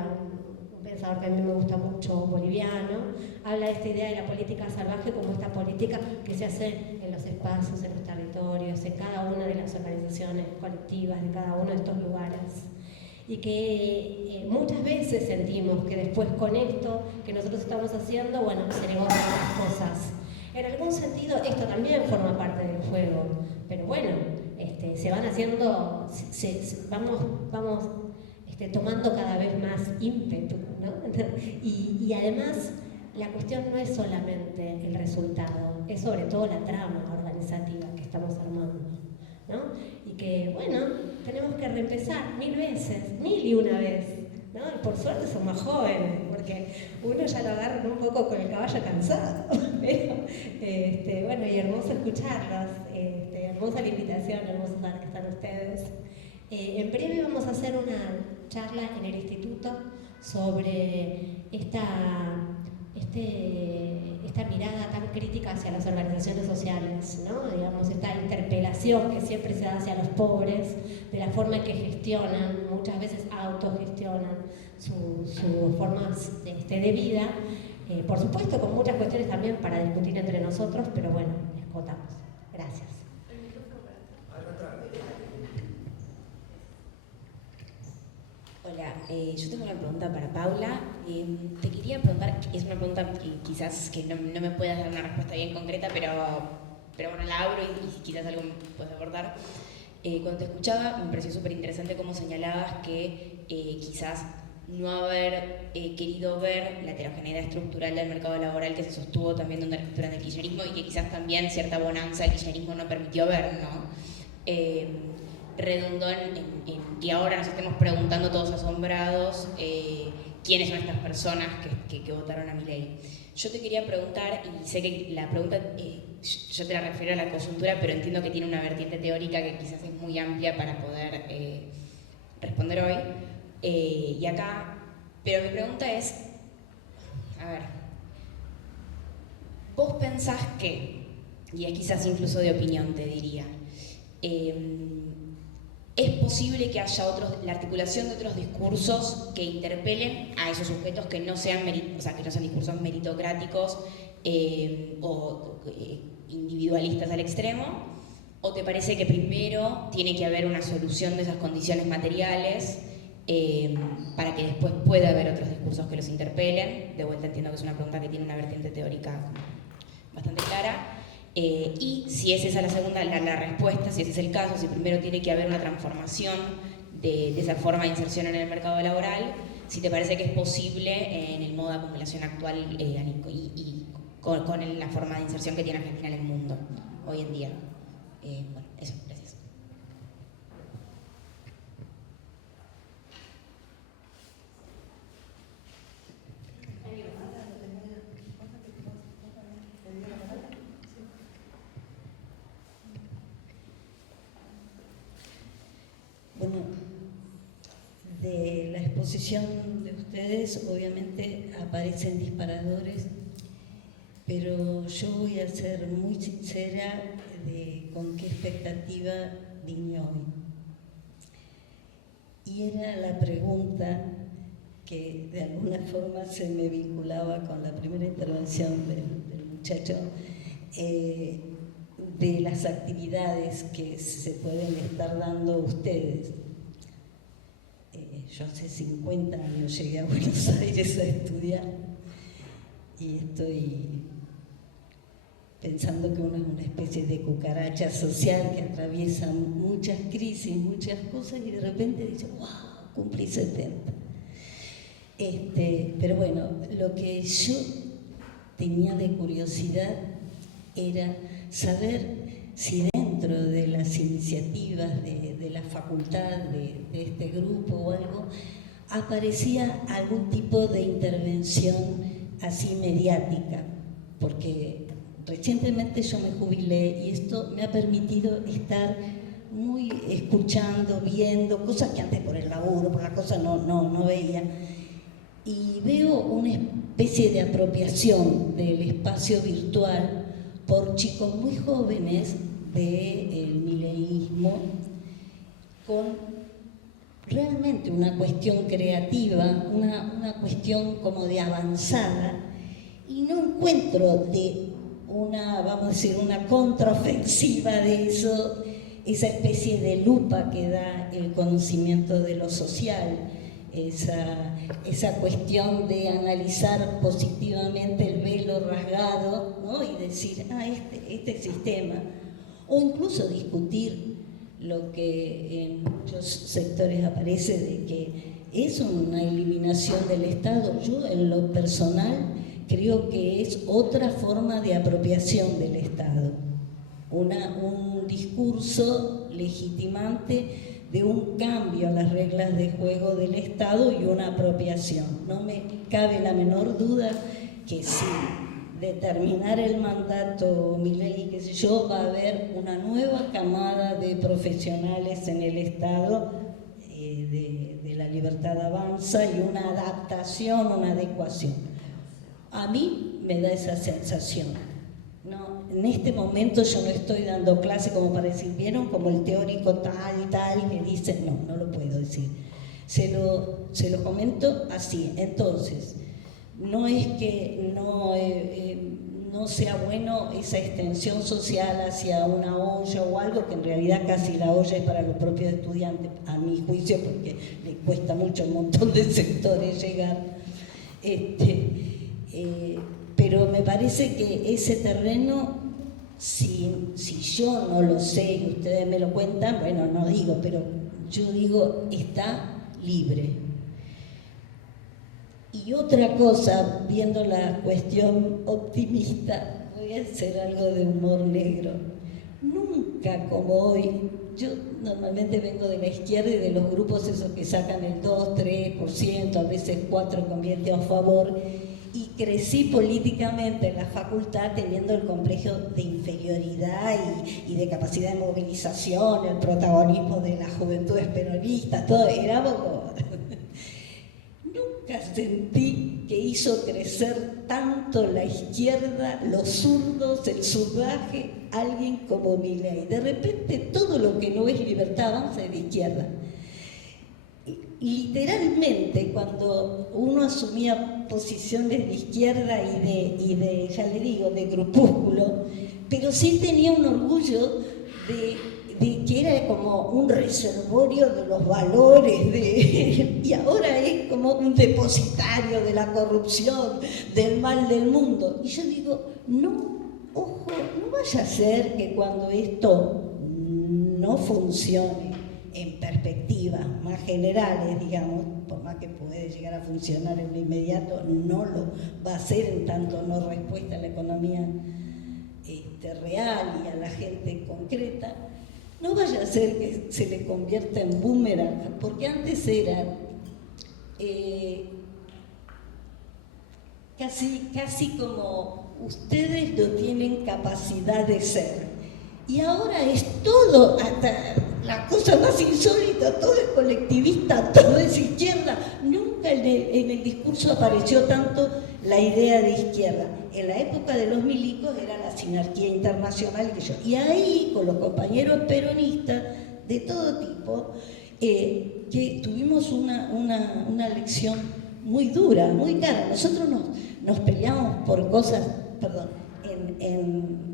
pensador que a mí me gusta mucho, boliviano, habla de esta idea de la política salvaje como esta política que se hace en los espacios, en los territorios, en cada una de las organizaciones colectivas, de cada uno de estos lugares. Y que muchas veces sentimos que después con esto que nosotros estamos haciendo, bueno, se negocian las cosas. En algún sentido esto también forma parte del juego, pero bueno, se van haciendo, vamos tomando cada vez más ímpetu, ¿no? Y además la cuestión no es solamente el resultado, es sobre todo la trama organizativa que estamos armando, ¿no? Y que, bueno, tenemos que reempezar 1000 veces, 1001 vez, ¿no? Y por suerte somos jóvenes, porque uno ya lo agarra un poco con el caballo cansado. pero bueno, y hermoso escucharlos, hermosa la invitación, hermoso saber que están ustedes. En breve vamos a hacer una charla en el instituto sobre esta mirada tan crítica hacia las organizaciones sociales, ¿no? Digamos, esta interpelación que siempre se da hacia los pobres, de la forma en que gestionan, muchas veces autogestionan sus formas de vida, por supuesto con muchas cuestiones también para discutir entre nosotros, pero bueno, escotamos. Gracias. Hola, yo tengo una pregunta para Paula. Te quería preguntar, es una pregunta que quizás que no me puedas dar una respuesta bien concreta, pero bueno, la abro y quizás algo me puedes aportar. Cuando te escuchaba me pareció súper interesante cómo señalabas que quizás no haber querido ver la heterogeneidad estructural del mercado laboral que se sostuvo también durante el kirchnerismo y que quizás también cierta bonanza el kirchnerismo no permitió ver, ¿no? Redundó en que ahora nos estemos preguntando todos asombrados quiénes son estas personas que votaron a Milei. Yo te quería preguntar, y sé que la pregunta, yo te la refiero a la coyuntura, pero entiendo que tiene una vertiente teórica que quizás es muy amplia para poder responder hoy. Y acá, pero mi pregunta es, a ver, vos pensás que, y es quizás incluso de opinión te diría, es posible que haya la articulación de otros discursos que interpelen a esos sujetos que no sean, que no sean discursos meritocráticos o individualistas al extremo, o te parece que primero tiene que haber una solución de esas condiciones materiales para que después pueda haber otros discursos que los interpelen? De vuelta entiendo que es una pregunta que tiene una vertiente teórica bastante clara. Y si es esa la segunda, la respuesta, si ese es el caso, si primero tiene que haber una transformación de esa forma de inserción en el mercado laboral, si te parece que es posible en el modo de acumulación actual y con la forma de inserción que tiene Argentina en el mundo hoy en día. Bueno, eso, gracias. Bueno, de la exposición de ustedes obviamente aparecen disparadores, pero yo voy a ser muy sincera de con qué expectativa vine hoy. Y era la pregunta que de alguna forma se me vinculaba con la primera intervención del muchacho, de las actividades que se pueden estar dando ustedes. Yo hace 50 años llegué a Buenos Aires a estudiar y estoy pensando que uno es una especie de cucaracha social que atraviesa muchas crisis, muchas cosas y de repente dice, wow, cumplí 70. Pero bueno, lo que yo tenía de curiosidad era saber si dentro de las iniciativas de la facultad, de este grupo o algo, aparecía algún tipo de intervención así mediática, porque recientemente yo me jubilé y esto me ha permitido estar muy escuchando, viendo, cosas que antes por el laburo, por la cosa no veía. Y veo una especie de apropiación del espacio virtual por chicos muy jóvenes del mileísmo, con realmente una cuestión creativa, una cuestión como de avanzada, y no encuentro de vamos a decir, una contraofensiva de eso, esa especie de lupa que da el conocimiento de lo social, esa cuestión de analizar positivamente el velo rasgado, ¿no? Y decir, este sistema, o incluso discutir lo que en muchos sectores aparece de que es una eliminación del Estado. Yo en lo personal creo que es otra forma de apropiación del Estado, un discurso legitimante de un cambio a las reglas de juego del Estado y una apropiación. No me cabe la menor duda que si de terminar el mandato Milei, qué sé yo, va a haber una nueva camada de profesionales en el Estado de la libertad avanza y una adaptación, una adecuación. A mí me da esa sensación. No, en este momento yo no estoy dando clase como para decir, ¿vieron? Como el teórico tal y tal, que dice, no lo puedo decir. Se lo comento así. Entonces, no es que no sea bueno esa extensión social hacia una olla o algo, que en realidad casi la olla es para los propios estudiantes, a mi juicio, porque le cuesta mucho a un montón de sectores llegar. Pero me parece que ese terreno, si yo no lo sé y ustedes me lo cuentan, bueno, no digo, pero yo digo, está libre. Y otra cosa, viendo la cuestión optimista, voy a hacer algo de humor negro. Nunca como hoy, yo normalmente vengo de la izquierda y de los grupos esos que sacan el 2, 3%, a veces 4% convierte a favor, y crecí políticamente en la facultad teniendo el complejo de inferioridad y de capacidad de movilización, el protagonismo de las juventudes peronistas, todo, éramos como... Nunca sentí que hizo crecer tanto la izquierda, los zurdos, el zurdaje, alguien como Milei. De repente todo lo que no es libertad avanza es de izquierda. Literalmente, cuando uno asumía posiciones de izquierda y de, ya le digo, de grupúsculo, pero sí tenía un orgullo de que era como un reservorio de los valores, y ahora es como un depositario de la corrupción, del mal del mundo. Y yo digo, no, ojo, no vaya a ser que cuando esto no funcione, en perspectivas más generales, digamos, por más que puede llegar a funcionar en lo inmediato, no lo va a hacer en tanto no respuesta a la economía real y a la gente concreta. No vaya a ser que se le convierta en boomerang, porque antes era casi como ustedes lo tienen capacidad de ser. Y ahora es todo, hasta la cosa más insólita, todo es colectivista, todo es izquierda. Nunca en el discurso apareció tanto la idea de izquierda. En la época de los milicos era la sinarquía internacional y ahí con los compañeros peronistas de todo tipo, que tuvimos una lección muy dura, muy cara. Nosotros nos peleamos por cosas, en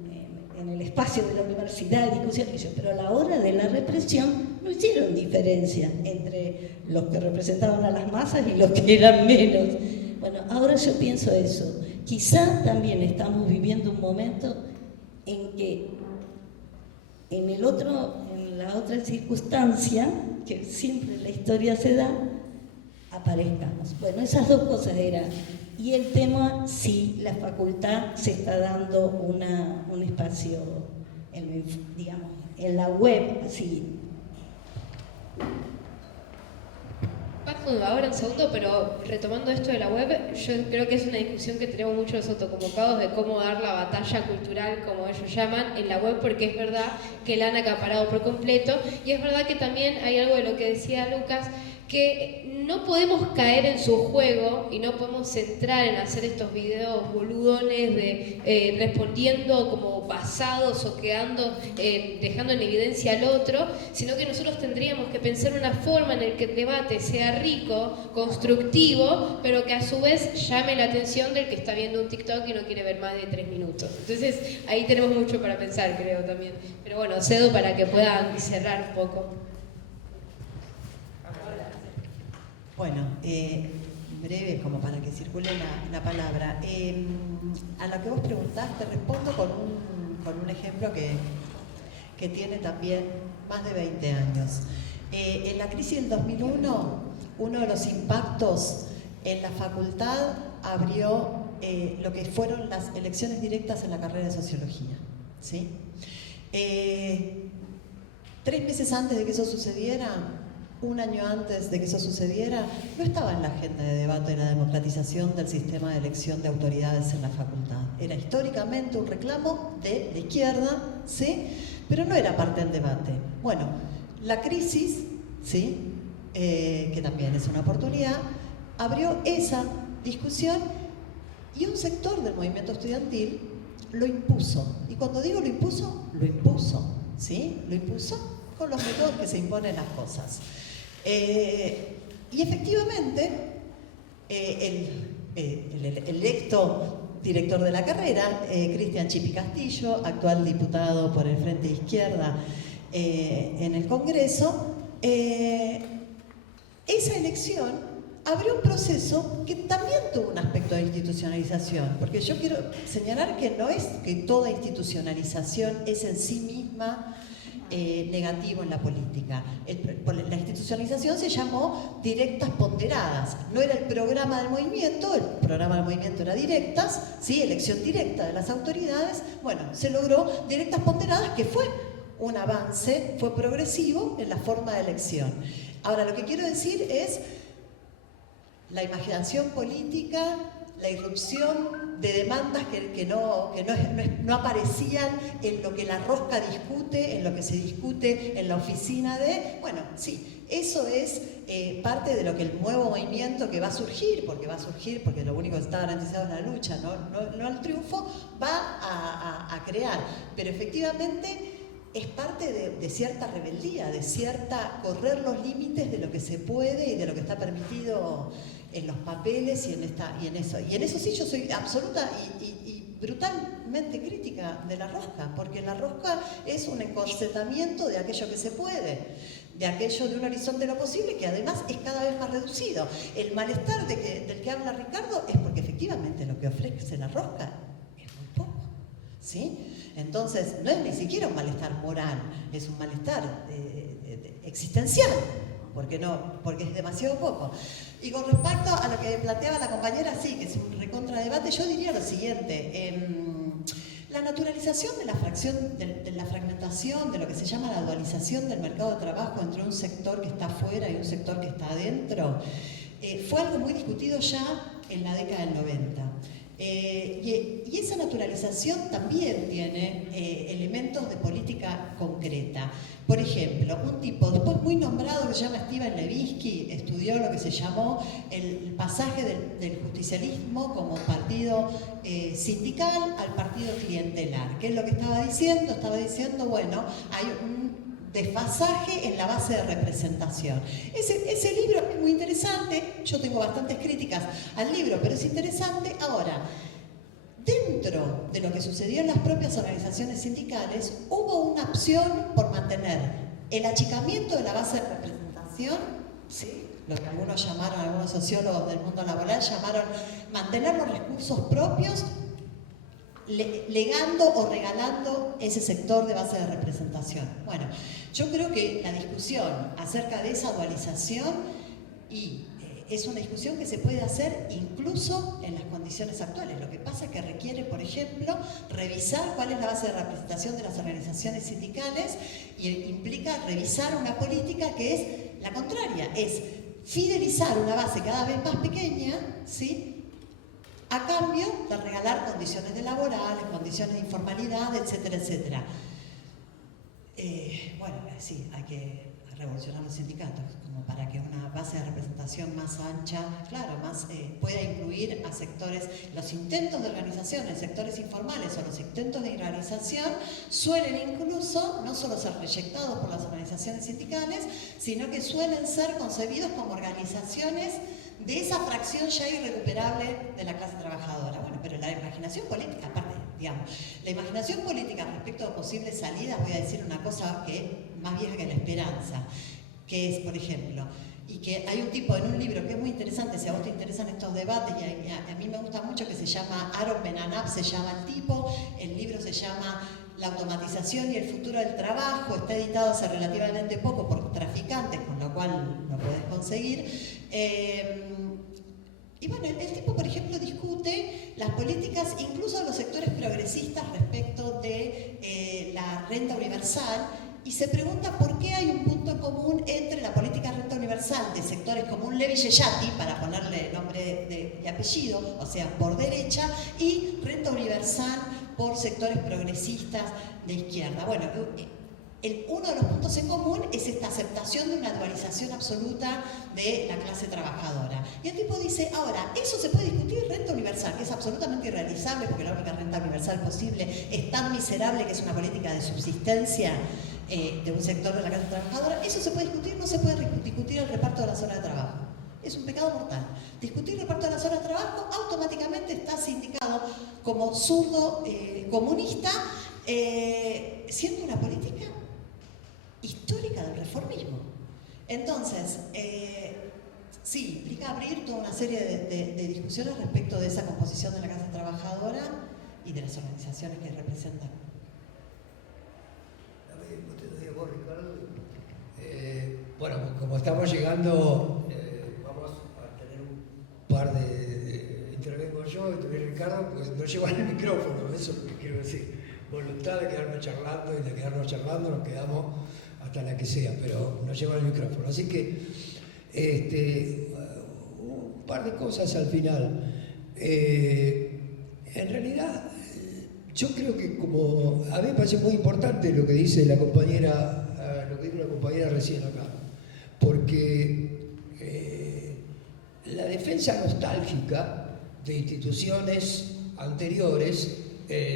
el espacio de la universidad, discusión, pero a la hora de la represión no hicieron diferencia entre los que representaban a las masas y los que eran menos. Bueno, ahora yo pienso eso. Quizá también estamos viviendo un momento en que en la otra circunstancia, que siempre en la historia se da, aparezcamos. Bueno, esas dos cosas eran. Y el tema, sí, la facultad se está dando un espacio, digamos, en la web, así. Bajo ahora un segundo, pero retomando esto de la web, yo creo que es una discusión que tenemos muchos los autoconvocados de cómo dar la batalla cultural, como ellos llaman, en la web, porque es verdad que la han acaparado por completo, y es verdad que también hay algo de lo que decía Lucas, que no podemos caer en su juego y no podemos centrar en hacer estos videos boludones de respondiendo como basados o dejando en evidencia al otro, sino que nosotros tendríamos que pensar una forma en la que el debate sea rico, constructivo, pero que a su vez llame la atención del que está viendo un TikTok y no quiere ver más de 3 minutos. Entonces ahí tenemos mucho para pensar, creo también. Pero bueno, cedo para que puedan cerrar un poco. Bueno, breve, como para que circule la palabra. A lo que vos preguntaste, respondo con un ejemplo que tiene también más de 20 años. En la crisis del 2001, uno de los impactos en la facultad abrió lo que fueron las elecciones directas en la carrera de Sociología, ¿sí? 3 meses antes de que eso sucediera, un año antes de que eso sucediera, no estaba en la agenda de debate de la democratización del sistema de elección de autoridades en la facultad. Era históricamente un reclamo de la izquierda, ¿sí? Pero no era parte del debate. Bueno, la crisis, ¿sí? Que también es una oportunidad, abrió esa discusión y un sector del movimiento estudiantil lo impuso. Y cuando digo lo impuso, ¿sí? Lo impuso con los métodos que se imponen las cosas. Y efectivamente, el electo director de la carrera, Cristian Chipi Castillo, actual diputado por el Frente de Izquierda en el Congreso, esa elección abrió un proceso que también tuvo un aspecto de institucionalización, porque yo quiero señalar que no es que toda institucionalización es en sí misma negativo en la política. La institucionalización se llamó directas ponderadas. No era el programa del movimiento, el programa del movimiento era directas, ¿sí? Elección directa de las autoridades. Bueno, se logró directas ponderadas, que fue un avance, fue progresivo en la forma de elección. Ahora, lo que quiero decir es la imaginación política, la irrupción de demandas que no aparecían en lo que la rosca discute, en lo que se discute en la oficina de... Bueno, sí, eso es parte de lo que el nuevo movimiento que va a surgir, porque lo único que está garantizado es la lucha, no el triunfo, va a crear. Pero efectivamente es parte de cierta rebeldía, de cierta correr los límites de lo que se puede y de lo que está permitido en los papeles y en eso. Y en eso sí yo soy absoluta y brutalmente crítica de la rosca, porque la rosca es un encorsetamiento de aquello que se puede, de aquello de un horizonte de lo posible que además es cada vez más reducido. El malestar del que habla Ricardo es porque efectivamente lo que ofrece la rosca es muy poco, ¿sí? Entonces no es ni siquiera un malestar moral, es un malestar existencial, porque es demasiado poco. Y con respecto a lo que planteaba la compañera, sí, que es un recontradebate, yo diría lo siguiente. La naturalización de la fragmentación, de lo que se llama la dualización del mercado de trabajo entre un sector que está afuera y un sector que está adentro, fue algo muy discutido ya en la década del 90. Y esa naturalización también tiene elementos de política concreta. Por ejemplo, un tipo después muy nombrado que se llama Steven Levitsky estudió lo que se llamó el pasaje del justicialismo como partido sindical al partido clientelar. ¿Qué es lo que estaba diciendo? Estaba diciendo, bueno, hay un desfasaje en la base de representación. Ese libro es muy interesante, yo tengo bastantes críticas al libro, pero es interesante. Ahora, dentro de lo que sucedió en las propias organizaciones sindicales, hubo una opción por mantener el achicamiento de la base de representación, ¿sí? Lo que algunos sociólogos del mundo laboral llamaron mantener los recursos propios, legando o regalando ese sector de base de representación. Bueno, yo creo que la discusión acerca de esa dualización es una discusión que se puede hacer incluso en las condiciones actuales. Lo que pasa es que requiere, por ejemplo, revisar cuál es la base de representación de las organizaciones sindicales y implica revisar una política que es la contraria, es fidelizar una base cada vez más pequeña, ¿sí?, a cambio de regalar condiciones laborales, condiciones de informalidad, etcétera, etcétera. Bueno, sí, hay que revolucionar los sindicatos como para que una base de representación más ancha, claro, más pueda incluir a sectores. Los intentos de organización en sectores informales o los intentos de organización suelen incluso no solo ser reyectados por las organizaciones sindicales, sino que suelen ser concebidos como organizaciones de esa fracción ya irrecuperable de la clase trabajadora. Bueno, pero la imaginación política, aparte, digamos, la imaginación política respecto a posibles salidas, voy a decir una cosa que es más vieja que la esperanza, que es, por ejemplo, y que hay un tipo en un libro que es muy interesante, si a vos te interesan estos debates, y a mí me gusta mucho, que se llama Aaron Benanab, se llama el tipo, el libro se llama La automatización y el futuro del trabajo, está editado hace relativamente poco por Traficantes, con lo cual lo podés conseguir. Y bueno, el tipo, por ejemplo, discute las políticas, incluso de los sectores progresistas respecto de la renta universal, y se pregunta por qué hay un punto común entre la política de renta universal de sectores como un Levi Yeyati, para ponerle nombre y apellido, o sea, por derecha, y renta universal por sectores progresistas de izquierda. Bueno, uno de los puntos en común es esta aceptación de una dualización absoluta de la clase trabajadora. Y el tipo dice, ahora, eso se puede discutir, renta universal, que es absolutamente irrealizable, porque la única renta universal posible es tan miserable que es una política de subsistencia de un sector de la clase trabajadora. Eso se puede discutir, no se puede discutir el reparto de las horas de trabajo. Es un pecado mortal. Discutir el reparto de las horas de trabajo automáticamente está sindicado como zurdo comunista, siendo una política histórica del reformismo. Entonces, sí, implica abrir toda una serie de discusiones respecto de esa composición de la clase trabajadora y de las organizaciones que representan. Bueno, como estamos llegando, vamos a tener un par de intervengo yo y también Ricardo, pues no llevan el micrófono, eso es lo que quiero decir. Voluntad de quedarnos charlando y de quedarnos charlando nos quedamos hasta la que sea, pero no llevan el micrófono. Así que un par de cosas al final. En realidad, yo creo que como a mí me parece muy importante lo que dice la compañera, lo que dijo la compañera recién acá, porque la defensa nostálgica de instituciones anteriores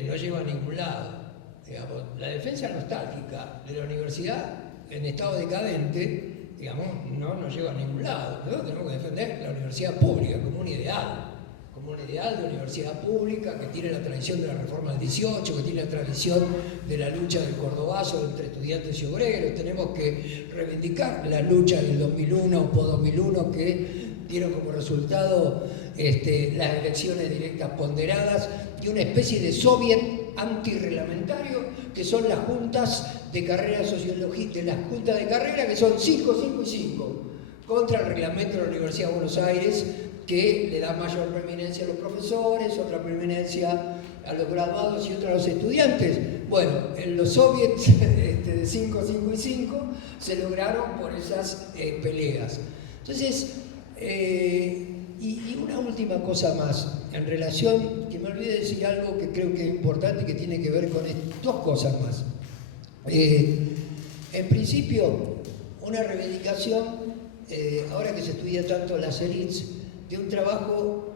no lleva a ningún lado. Digamos, la defensa nostálgica de la universidad en estado decadente, digamos, no nos lleva a ningún lado. Nosotros tenemos que defender la universidad pública como un ideal de universidad pública que tiene la tradición de la reforma del 18, que tiene la tradición de la lucha del cordobazo entre estudiantes y obreros. Tenemos que reivindicar la lucha del 2001 o post-2001 que dieron como resultado las elecciones directas ponderadas y una especie de soviet antirreglamentario que son las juntas de carrera sociología, de las juntas de carrera que son 5, 5 y 5 contra el reglamento de la Universidad de Buenos Aires, que le da mayor preeminencia a los profesores, otra preeminencia a los graduados y otra a los estudiantes. Bueno, en los soviets de 5, 5 y 5 se lograron por esas peleas. Entonces, y una última cosa más, en relación, que me olvidé de decir algo que creo que es importante y que tiene que ver con dos cosas más. En principio, una reivindicación, ahora que se estudia tanto las élites, de un trabajo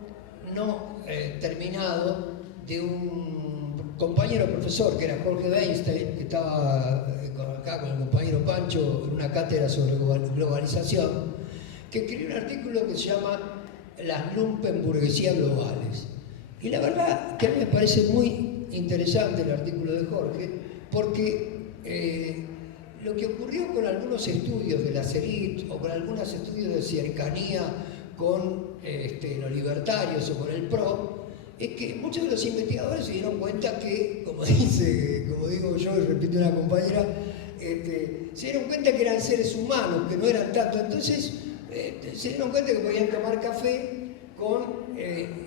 no terminado de un compañero profesor que era Jorge Weinstein, que estaba acá con el compañero Pancho en una cátedra sobre globalización, que escribió un artículo que se llama Las lumpenburguesías globales. Y la verdad que a mí me parece muy interesante el artículo de Jorge, porque lo que ocurrió con algunos estudios de las élites o con algunos estudios de cercanía con los libertarios o con el PRO, es que muchos de los investigadores se dieron cuenta que, como digo yo y repito una compañera, se dieron cuenta que eran seres humanos, que no eran tanto. Entonces se dieron cuenta que podían tomar café con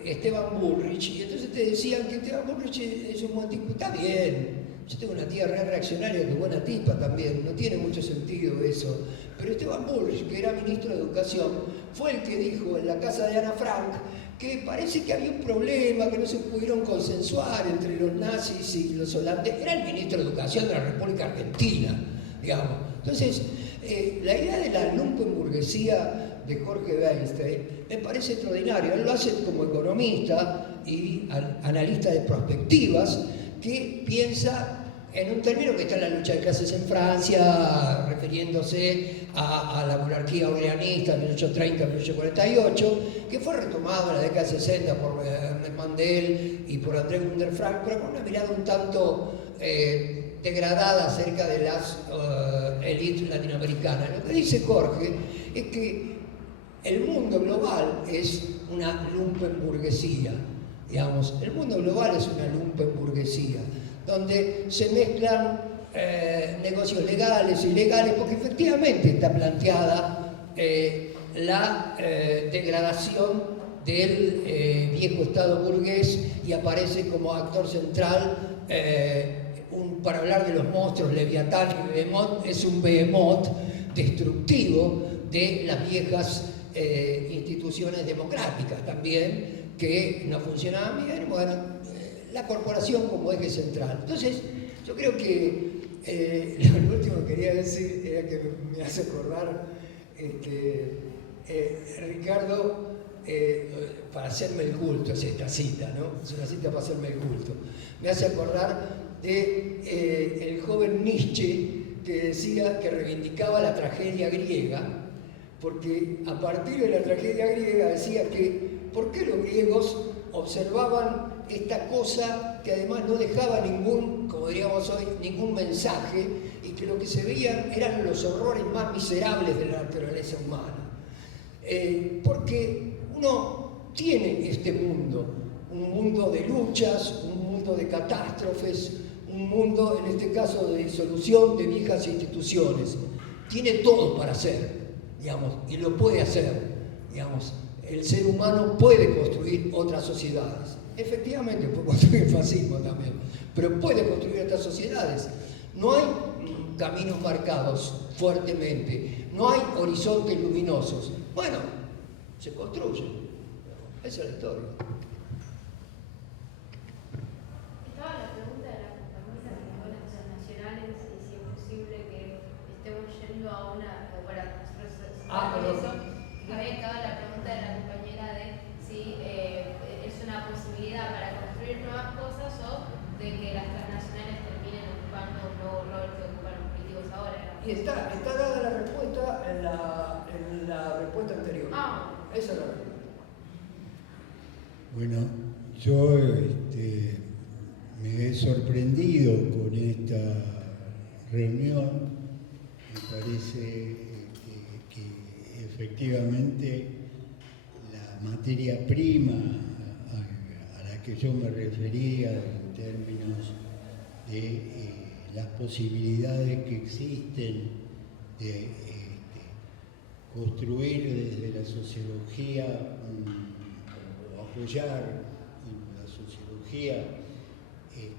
Esteban Bullrich, y entonces te decían que Esteban Bullrich es un buen tipo. Está bien, yo tengo una tía reaccionaria que es buena tipa también, no tiene mucho sentido eso, pero Esteban Bullrich, que era ministro de Educación, fue el que dijo en la casa de Ana Frank que parece que había un problema, que no se pudieron consensuar entre los nazis y los holandeses. Era el ministro de Educación de la República Argentina, digamos. Entonces, la idea de la lumpenburguesía de Jorge Weinstein me parece extraordinario. Él lo hace como economista y analista de perspectivas, que piensa en un término que está en la lucha de clases en Francia, refiriéndose a la monarquía orleanista de 1830-1848, que fue retomado en la década de 60 por Ernest Mandel y por André Gunderfrank, pero con una mirada un tanto degradada acerca de las élites latinoamericanas. Lo que dice Jorge es que el mundo global es una lumpenburguesía, digamos. El mundo global es una lumpenburguesía, donde se mezclan negocios legales e ilegales, porque efectivamente está planteada la degradación del viejo Estado burgués, y aparece como actor central, para hablar de los monstruos, Leviatán y Behemoth, es un Behemoth destructivo de las viejas instituciones democráticas también, que no funcionaban bien. Bueno, la corporación como eje central. Entonces, yo creo que lo último que quería decir era que me hace acordar, Ricardo, para hacerme el culto, es esta cita, ¿no? Es una cita para hacerme el culto. Me hace acordar de el joven Nietzsche, que decía que reivindicaba la tragedia griega, porque a partir de la tragedia griega decía que ¿por qué los griegos observaban esta cosa que además no dejaba ningún, como diríamos hoy, ningún mensaje, y que lo que se veían eran los horrores más miserables de la naturaleza humana? Porque uno tiene este mundo, un mundo de luchas, un mundo de catástrofes, un mundo, en este caso, de disolución de viejas instituciones. Tiene todo para hacer, digamos, y lo puede hacer, digamos. El ser humano puede construir otras sociedades. Efectivamente, puede construir el fascismo también, pero puede construir otras sociedades. No hay caminos marcados fuertemente, no hay horizontes luminosos. Bueno, se construye. Esa es la historia. Estaba la pregunta de las compañías internacionales y si es posible que estemos yendo a una... Bueno, nosotros eso. Estaba la pregunta de la compañera de si es una posibilidad para construir nuevas cosas o de que las transnacionales terminen ocupando un nuevo rol que ocupan los políticos ahora. Y está dada la respuesta en la respuesta anterior. Esa es la respuesta. Bueno, yo me he sorprendido con esta reunión. Me parece que efectivamente la materia prima a la que yo me refería en términos de las posibilidades que existen de construir desde la sociología o apoyar en la sociología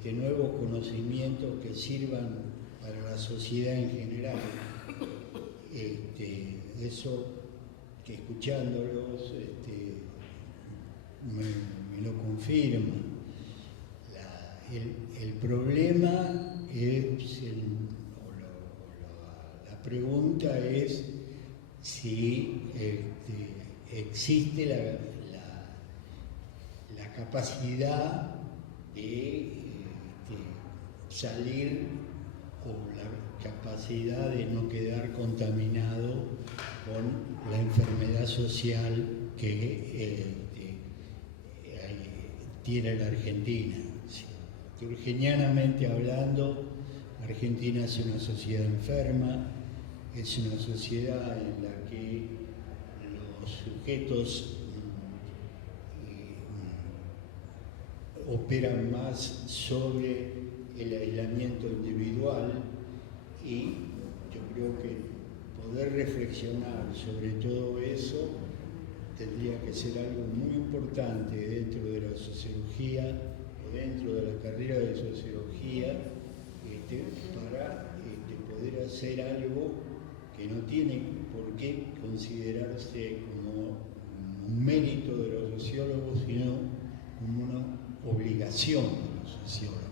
nuevos conocimientos que sirvan para la sociedad en general. Eso que escuchándolos me lo confirma. El problema es, la pregunta es si existe la capacidad de salir o la capacidad de no quedar contaminado con la enfermedad social que tiene la Argentina. Turgenianamente hablando, Argentina es una sociedad enferma, es una sociedad en la que los sujetos operan más sobre el aislamiento individual, y yo creo que poder reflexionar sobre todo eso tendría que ser algo muy importante dentro de la sociología o dentro de la carrera de sociología, para poder hacer algo que no tiene por qué considerarse como un mérito de los sociólogos, sino como una obligación de los sociólogos.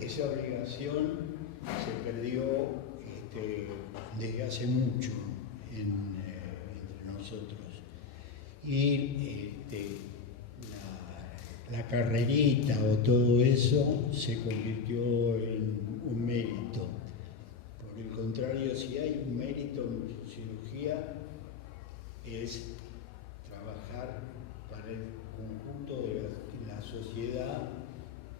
Esa obligación se perdió desde hace mucho entre nosotros. Y la carrerita o todo eso se convirtió en un mérito. Por el contrario, si hay un mérito en sociología, es trabajar para el conjunto de la sociedad,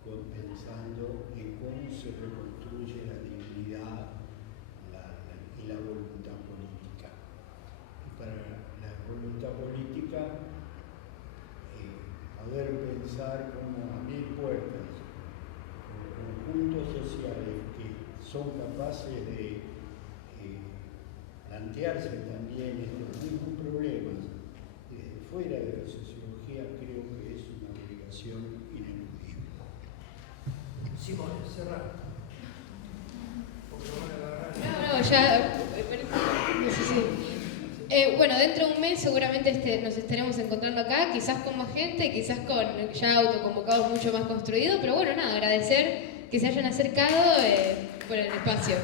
pensando en cómo se reconstruye la dignidad y la voluntad política. Y para la voluntad política, poder pensar cómo abrir puertas con conjuntos sociales que son capaces de plantearse también estos mismos problemas desde fuera de la sociología, creo que es una obligación ineludible. Simón, cerrar. No, ya... Sí. Bueno, dentro de un mes seguramente nos estaremos encontrando acá, quizás con más gente, quizás con ya autoconvocados mucho más construidos, pero bueno, nada, agradecer que se hayan acercado por el espacio.